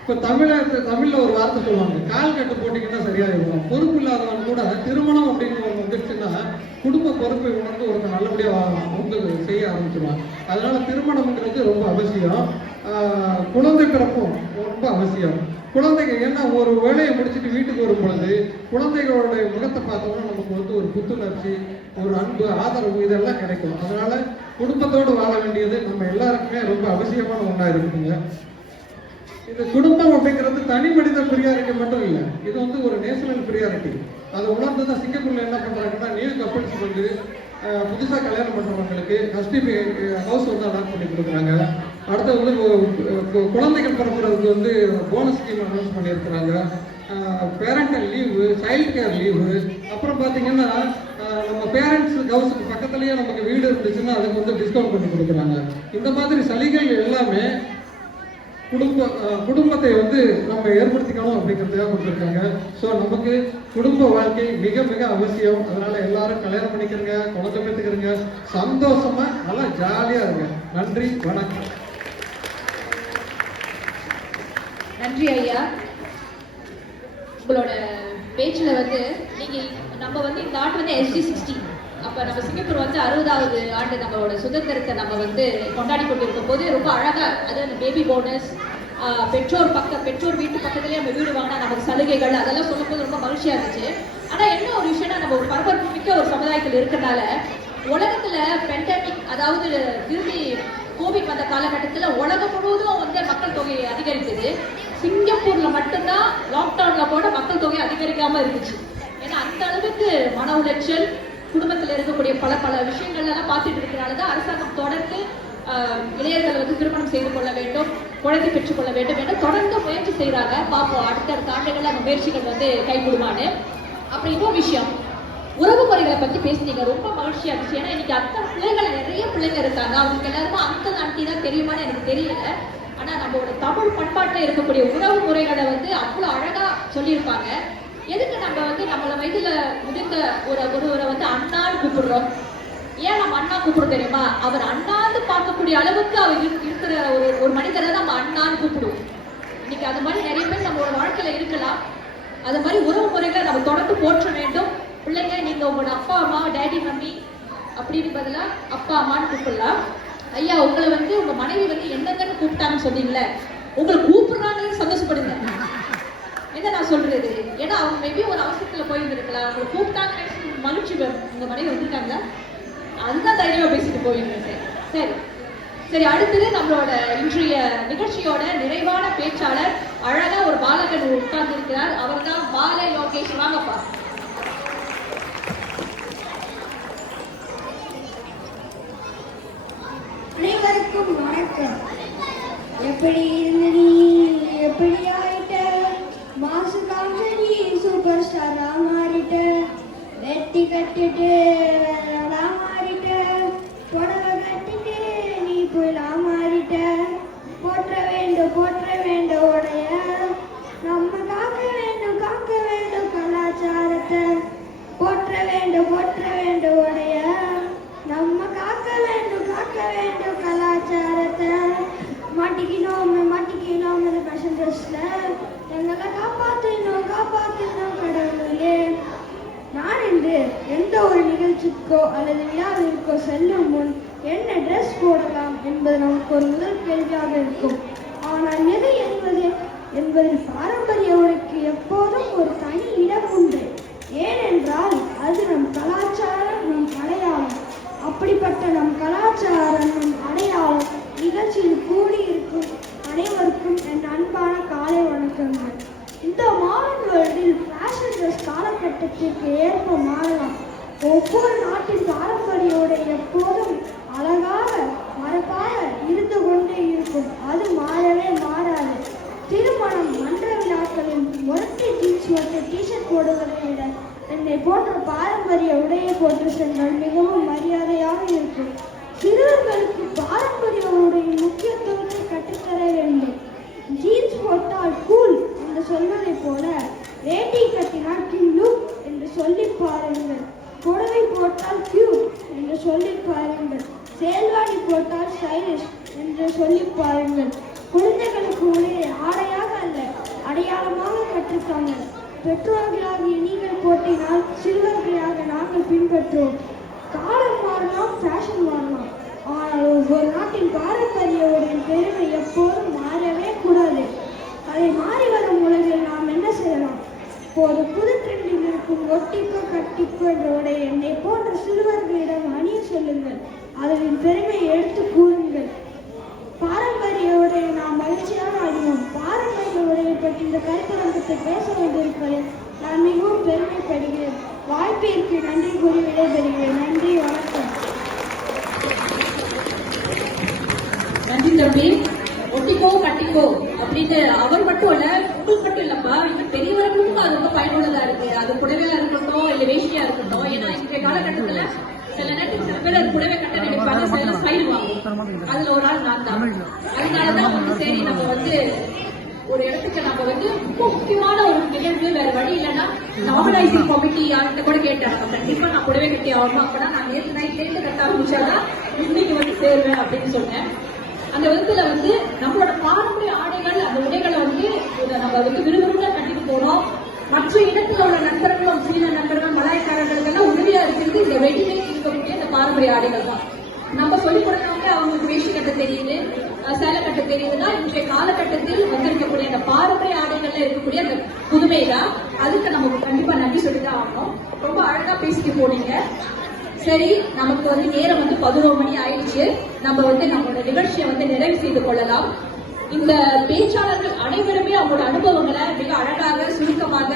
இப்போ தமிழில் ஒரு வார்த்தை சொல்லுவாங்க, கால் கட்டு போட்டிங்கன்னா சரியாயிருக்கும். பொறுப்பு இல்லாதவங்க கூட திருமணம் அப்படின்னு ஒன்று வந்துருச்சுன்னா குடும்ப பொறுப்பை உணர்ந்து ஒருத்தர் நல்லபடியாக அவங்க செய்ய ஆரம்பிச்சிடுவாங்க. அதனால திருமணம்ங்கிறது ரொம்ப அவசியம். குழந்தை பிறப்பும் ரொம்ப அவசியம். குழந்தைங்க ஏன்னா ஒரு வேலையை முடிச்சுட்டு வீட்டுக்கு வரும் பொழுது குழந்தைகளுடைய முகத்தை பார்த்தோம்னா நமக்கு வந்து ஒரு புத்துணர்ச்சி, ஒரு அன்பு, ஆதரவு இதெல்லாம் கிடைக்கும். அதனால குடும்பத்தோடு வாழ வேண்டியது நம்ம எல்லாருக்குமே ரொம்ப அவசியமான ஒன்றா இருக்குங்க. இது குடும்பம் அப்படிங்கிறது தனி மனித பிரியாரிட்டி மட்டும் இல்லை, இது வந்து ஒரு நேஷனல் பிரியாரிட்டி. அதை உணர்ந்து தான் சிங்கப்பூர்ல என்ன பண்றாங்கன்னா நியூ கப்பிள்ஸ் வந்து புதுசாக கல்யாணம் பண்ணுறவங்களுக்கு ஹஸ்டிபி ஹவுஸ் வந்து அலாட் பண்ணி கொடுக்குறாங்க. அடுத்து வந்து குழந்தைகள் பிறப்புறதுக்கு வந்து போனஸ் ஸ்கீம் அனௌன்ஸ் பண்ணியிருக்கிறாங்க. Parental leave, child care leave. அப்புறம் பார்த்தீங்கன்னா நம்ம பேரண்ட்ஸ் ஹவுஸுக்கு பக்கத்துலேயே நமக்கு வீடு இருந்துச்சுன்னா அதுக்கு வந்து டிஸ்கவுண்ட் பண்ணி கொடுக்குறாங்க. இந்த மாதிரி சலுகைகள் எல்லாமே குடும்பத்தை வந்து நம்ம ஏற்படுத்திக்கணும் அப்படிங்கிறதுக்காக கொடுத்துருக்காங்க. ஸோ நமக்கு குடும்ப வாழ்க்கை மிக மிக அவசியம். அதனால எல்லாரும் கல்யாணம் பண்ணிக்கிறங்க, குழந்தை பெற்றுக்கிறங்க, சந்தோஷமா நல்லா ஜாலியா இருங்க. நன்றி, வணக்கம். நன்றி ஐயா. உங்களோட பேச்சில் வந்து நம்ம வந்து இந்த ஆண்டு வந்து SG60, அப்போ நம்ம சிங்கப்பூர் வந்து 60வது ஆண்டு நம்மளோட சுதந்திரத்தை நம்ம வந்து கொண்டாடி கொண்டிருக்கும் போது ரொம்ப அழகாக, அது அந்த பேபி போனஸ், பெற்றோர் வீட்டு பக்கத்துலேயே நம்ம வீடு வாங்கினா நமக்கு சலுகைகள், அதெல்லாம் சொல்லும்போது ரொம்ப மகிழ்ச்சியாக இருந்துச்சு. ஆனால் என்ன ஒரு விஷயம்னா, நம்ம ஒரு பரபரப்பு மிக்க ஒரு சமுதாயத்தில் இருக்கிறனால உலகத்தில் பெண்டமிக், அதாவது திரும்பி கோவிட் வந்த காலகட்டத்தில் உலகம் முழுவதும் வந்து மக்கள் தொகை அதிகரித்தது. சிங்கப்பூரில் மட்டும்தான் லாக்டவுனில் கூட மக்கள் தொகை அதிகரிக்காமல் இருந்துச்சு. ஏன்னா அந்த அளவுக்கு மன உளைச்சல், குடும்பத்தில் இருக்கக்கூடிய பல விஷயங்கள்லாம் பார்த்துட்டு இருக்கிறனால தான் அரசாங்கம் தொடர்ந்து இளைஞர்கள் வந்து திருமணம் செய்து கொள்ள வேண்டும், குழந்தை பெற்றுக்கொள்ள வேண்டும் என்று தொடர்ந்து முயற்சி செய்கிறாங்க. பார்ப்போம் அடுத்தடுத்த ஆண்டுகள் அந்த முயற்சிகள் வந்து கைகூடுமான்னு. அப்புறம் இன்னொரு விஷயம், உறவு முறைகளை பற்றி பேசுனீங்க, ரொம்ப மகிழ்ச்சியாக இருந்துச்சு. ஏன்னா இன்னைக்கு அத்தனை பிள்ளைகள், நிறைய பிள்ளைங்க இருக்காங்க, அவங்களுக்கு எல்லாருக்கும் அங்கிள் ஆண்டி தான் தெரியுமான்னு எனக்கு தெரியல. ஆனால் நம்மளோட தமிழ் பண்பாட்டில் இருக்கக்கூடிய உறவு முறைகளை வந்து அவ்வளோ அழகாக சொல்லியிருப்பாங்க. எதுக்கு நம்ம வந்து நம்மள வயதுல முதிர்ந்த ஒருவரை வந்து அண்ணான்னு கூப்பிடுறோம்? ஏன் நம்ம அண்ணா கூப்பிடுறோம் தெரியுமா? அவர் அண்ணாந்து பார்க்கக்கூடிய அளவுக்கு அவர் இருக்கிற ஒரு மனிதரை நம்ம அண்ணான்னு கூப்பிடுவோம். இன்னைக்கு அது மாதிரி நிறைய பேர் நம்மளோட வாழ்க்கையில இருக்கலாம். அது மாதிரி உறவு முறைகளை நம்ம தொடர்ந்து போற்ற வேண்டும். பிள்ளைங்க, நீங்க உங்களோட அப்பா அம்மா, டேடி மம்மி அப்படின்னு பதிலா அப்பா அம்மான்னு கூப்பிடலாம். ஐயா, உங்களை வந்து உங்க மனைவி வந்து என்னங்கன்னு கூப்பிட்டாங்கன்னு சொன்னீங்களே, உங்களை கூப்பிடுறாங்கன்னு சந்தோஷப்படுங்க. என்ன நான் சொல்றது, ஏன்னா அவங்க மேபி ஒரு அவசரத்துல போயிருந்துருக்கலாம், உங்களை கூப்பிட்டாங்க மகிழ்ச்சி உங்க மனைவி வந்திருக்காங்க, அதுதான் தைரியமா பேசிட்டு போயிருந்தேன். சரி சரி, அடுத்தது நம்மளோட இன்றைய நிகழ்ச்சியோட நிறைவான பேச்சாளர் அழகா ஒரு பாலகன் உட்கார்ந்து இருக்கிறார். அவர் தான் பால யோகேஷ். வாங்கப்பா. அனைவருக்கும் வணக்கம். எப்படி இருந்த நீ, எப்படி ஆயிட்ட, மாசு காஞ்சரி சூப்பர் ஸ்டாரா மாறிட்ட, வெட்டி கட்டிட்டு வேறடா மாறிட்ட, புடவை கட்டிட்டு நீ புயலா மாறிட்ட, போற்ற வேண்டும் உடைய, நம்ம காக்க வேண்டும் கலாச்சாரத்தை, போற்ற வேண்டும் உடைய, நம்ம காக்க வேண்டும் கலாச்சாரத்தை. மாட்டிக்கினோம் இந்த ஃபேஷன் ட்ரெஸ்ல, எங்களை காப்பாற்றணும் கடவுளே. நான் இன்று எந்த ஒரு நிகழ்ச்சிக்கோ அல்லது விழாவிற்கோ செல்லும் முன் என்ன ட்ரெஸ் போடலாம் என்பது நமக்கு ஒரு முதல் கேள்வியாக இருக்கும். ஆனால் எது என்பதில் பாரம்பரிய உடைக்கு எப்போதும் ஒரு தனி இடம் உண்டு. ஏனென்றால் அது நம் கலாச்சாரம், நம் அடையாளம். அப்படிப்பட்ட நம் கலாச்சாரம், நம் அடையாளம் நிகழ்ச்சியில் கூடியிருக்கும் அனைவருக்கும் என் அன்பான காலை வணக்கங்கள். இந்த மாடர்ன் வேர்ல்டில் ஃபேஷன் ட்ரெஸ் காலகட்டத்திற்கு ஏற்ப மாறலாம். ஒவ்வொரு நாட்டின் பாரம்பரிய உடை எப்போதும் அழகாக மரபாக இருந்து கொண்டே இருக்கும். அது மாறவே மாறாது. திருமணம், மன்ற விழாக்களில் முரட்டு ஜீன்ஸ் மற்றும் டிஷர்ட் போடுவதை விட என்னை போன்ற பாரம்பரிய உடையை போட்டு சென்றால் மிகவும் மரியாதையாக இருக்கும். சிறுவர்களுக்கு பாரம்பரிய உடையின் முக்கியத்துவத்தை கற்றுத்தர வேண்டும். ஜீன்ஸ் போட்டால் கூல் என்று சொல்வதை போல வேட்டி கட்டினால் கில்லுக் என்று சொல்லி பாருங்கள். புடவை போட்டால் கியூட் என்று சொல்லி பாருங்கள். சேல்வாடி போட்டால் ஸ்டைலிஷ் என்று சொல்லி பாருங்கள். குழந்தைகளுக்கு உடைய ஆடையாக அல்ல, அடையாளமாக கற்றுத்தாங்க. பெற்றோர்களாகிய நீங்கள் போட்டினால் சிறுவர்களாக நாங்கள் பின்பற்றுவோம். காலம் மாறலாம், ஃபேஷன் மாறலாம், ஆனால் ஒவ்வொரு நாட்டின் பாரம்பரிய உடையின் பெருமை எப்போதும் மாறவே கூடாது. அதை மாறி வரும் உலகில் நாம் என்ன செய்யலாம்? இப்போது புது ட்ரெண்டில் இருக்கும் ஒட்டிக்கோ கட்டிக்கோ என்ற உடை என்னை போன்ற சிறுவர்களிடம் அணிய சொல்லுங்கள். அதன் பெருமையை எடுத்து கூறுங்கள். பாரம்பரிய உடையை நாம் மகிழ்ச்சியாக அணிவோம். பாரம்பரிய உடையை பற்றி இந்த கருத்தரங்கத்தை பேச வேண்டியிருப்பதில் நான் மிகவும் பெருமைப்படுகிறேன். வாய்ப்பிற்கு நன்றி கூறி விடைபெறுகிறேன். நன்றி, வணக்கம். நன்றி தம்பி. ஒட்டிக்கோ கட்டிக்கோ அப்படின்னு அவர் மட்டும் இல்ல, உங்களுக்கு மட்டும் இல்லப்பா, இங்க பெரியவர்களுக்கும் அது ரொம்ப பயனுள்ளதா இருக்கு. அது புடவையா இருக்கட்டும், இல்ல வேஷ்டியா இருக்கட்டும். ஏன்னா இன்றைய காலகட்டத்துல சில நேரத்துக்கு சில பேர் அது புடவை கட்ட நினைப்பாங்க, சில ஸ்டைல் வாங்கும். அதுல ஒரு ஆள் நான் தான். அதனாலதான் வந்து சரி, நம்ம வந்து ஒரு இடத்துக்கு நம்ம வந்து ரொம்ப முக்கியமான ஒரு நிகழ்வு, வேற வழி இல்லைன்னா ஆர்கனைசிங் கமிட்டி யார்கிட்ட கூட கேட்டாங்க, கண்டிப்பா நான் புடவை கட்டி ஆகணும், அப்பதான் நான் நேற்று நைட்லேருந்து கட்ட ஆரம்பிச்சாதான் இன்னைக்கு வந்து சேருவேன் அப்படின்னு சொன்னேன். அந்த விதத்துல வந்து நம்மளோட பாரம்பரிய ஆடைகள், அந்த உடைகளை வந்து நம்ம வந்து விறுவிறுப்பா கட்டிட்டு போனோம். மற்ற இடத்துல உள்ள நண்பர்களும், சீன நண்பர்கள், மலாய்க்காரர்களுக்கெல்லாம் உதவியா இருக்கிறது இந்த ரெடிமேட் இருக்கக்கூடிய இந்த பாரம்பரிய ஆடைகள் தான். நம்ம சொல்லிக் கொடுத்தவங்க அவங்களுக்கு வேஷ்டி கட்ட தெரியுது, சேலை கட்ட தெரியுதுன்னா இன்றைய காலகட்டத்தில் வந்திருக்கக்கூடிய அந்த பாரம்பரிய ஆடைகள்ல இருக்கக்கூடிய அந்த புதுமை தான். அதுக்கு நமக்கு கண்டிப்பா நன்றி சொல்லிதான் ஆகணும். ரொம்ப அழகா பேசிட்டு போனீங்க. சரி, நமக்கு வந்து நேரம் வந்து 11 மணி ஆயிடுச்சு. நம்ம வந்து நம்மளோட நிகழ்ச்சியை வந்து நிறைவு செய்து கொள்ளலாம். இந்த பேச்சாளர்கள் அனைவருமே அவங்களோட அனுபவங்களை மிக அழகாக, சுருக்கமாக,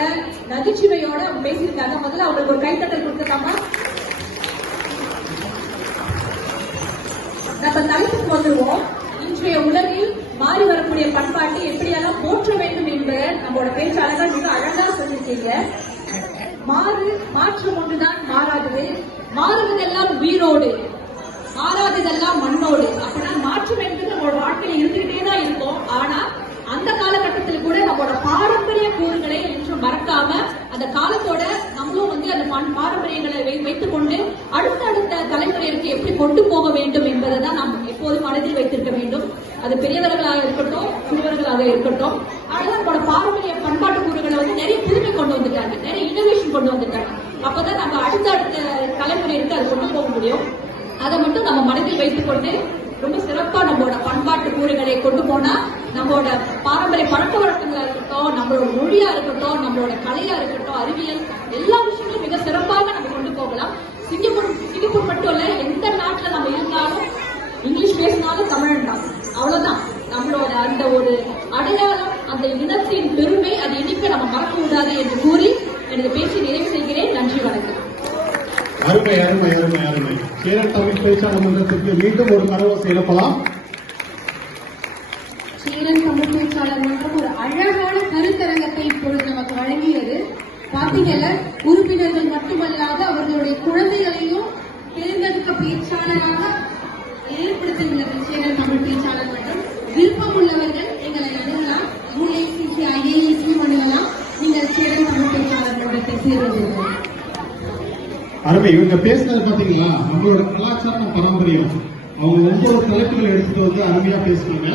நகைச்சுவையோட அவங்க பேசியிருக்காங்க. முதல்ல அவங்களுக்கு ஒரு கைத்தட்டல் கொடுத்துட்டாமா. நம்ம தலைப்புக்கு வந்துருவோம். இன்றைய உலகில் மாறி வரக்கூடிய பண்பாட்டை எப்படியெல்லாம் போற்ற வேண்டும் என்பதை நம்மளோட பேச்சாளர்கள் மிக அழகா சொல்லியிருக்கீங்க. மாற்றம் ஒன்றுதான் மாறாதது, மாறுவதெல்லாம் உயிரோடு, மாறாததெல்லாம் மண்ணோடு. அப்படின்னா மாற்றம் என்பது நம்மளோட வாழ்க்கையில இருந்துகிட்டே தான் இருக்கும். ஆனா அந்த காலகட்டத்தில் கூட நம்மளோட பாரம்பரிய கூறுகளை என்று மறக்காம அந்த காலத்தோட நம்மளும் வந்து அந்த பாரம்பரியங்களை வைத்துக் கொண்டு அடுத்த தலைமுறைக்கு எப்படி கொண்டு போக வேண்டும் என்பதை தான் நாம் எப்போதும் மனதில் வைத்திருக்க வேண்டும். அது பெரியவர்களாக இருக்கட்டும், சிறுவர்களாக இருக்கட்டும். ஆனால் நம்மளோட பாரம்பரிய பண்பாட்டு கூறுகளை வந்து நிறைய புதுமை கொண்டு வந்துட்டாங்க, நிறைய இனோவேஷன் கொண்டு வந்துட்டாங்க. அப்பதான் நம்ம அடுத்த தலைமுறைக்கு அது கொண்டு போக முடியும். அதை மட்டும் நம்ம மனதில் வைத்துக்கொண்டு ரொம்ப சிறப்பா நம்மளோட பண்பாட்டு கூறுகளை கொண்டு போனா நம்மளோட பாரம்பரிய பழக்க வழக்கங்களா இருக்கட்டும், நம்மளோட மொழியா இருக்கட்டும், நம்மளோட கலையா இருக்கட்டும், அறிவியல் எல்லா விஷயங்களும் மிக சிறப்பாக நம்ம கொண்டு போகலாம். சிங்கப்பூர் மட்டும் இல்ல, எந்த நாட்டுல நம்ம இருந்தாலும் இங்கிலீஷ் பேசினாலும் தமிழ் தான், அவ்வளவுதான். நம்மளோட அந்த ஒரு அடையாளம், அந்த இனத்தின் பெருமை, அது இனிப்பை நம்ம மறக்க கூடாது என்று கூறி எனது பேச்சு நிறைவு செய்கிறேன். நன்றி, வணக்கம். அருமை அருமை அருமை அருமை. சேரன் தமிழ் பேச்சாளர் மன்றத்திற்கு மீண்டும் ஒரு கரவோசை எழுப்பலாம். சேரன் தமிழ் பேச்சாளர் மன்றம் ஒரு அழகான கருத்தரங்கத்தை இப்பொழுது நமக்கு வழங்கியது. பார்த்தீங்கல்ல, உறுப்பினர்கள் மட்டுமல்லாத அவர்களுடைய குழந்தைகளையும் தேர்ந்தெடுக்க பேச்சாளராக ஏற்படுத்துகிறது சேரன் தமிழ் பேச்சாளர் மன்றம். விருப்பம் உள்ளவர்கள் எங்களை அணுகலாம். UACC IASC அணுகலாம். நீங்கள் சேரன் தமிழ் பேச்சாளர் மன்றத்தை சேர்வீர்கள். அருமை. இவங்க பேசுனது பாத்தீங்களா, நம்மளோட கலாச்சாரம் பாரம்பரியம். அவங்க ஒவ்வொரு தலைப்புகள் எடுத்துட்டு வந்து அருமையா பேசுவாங்க.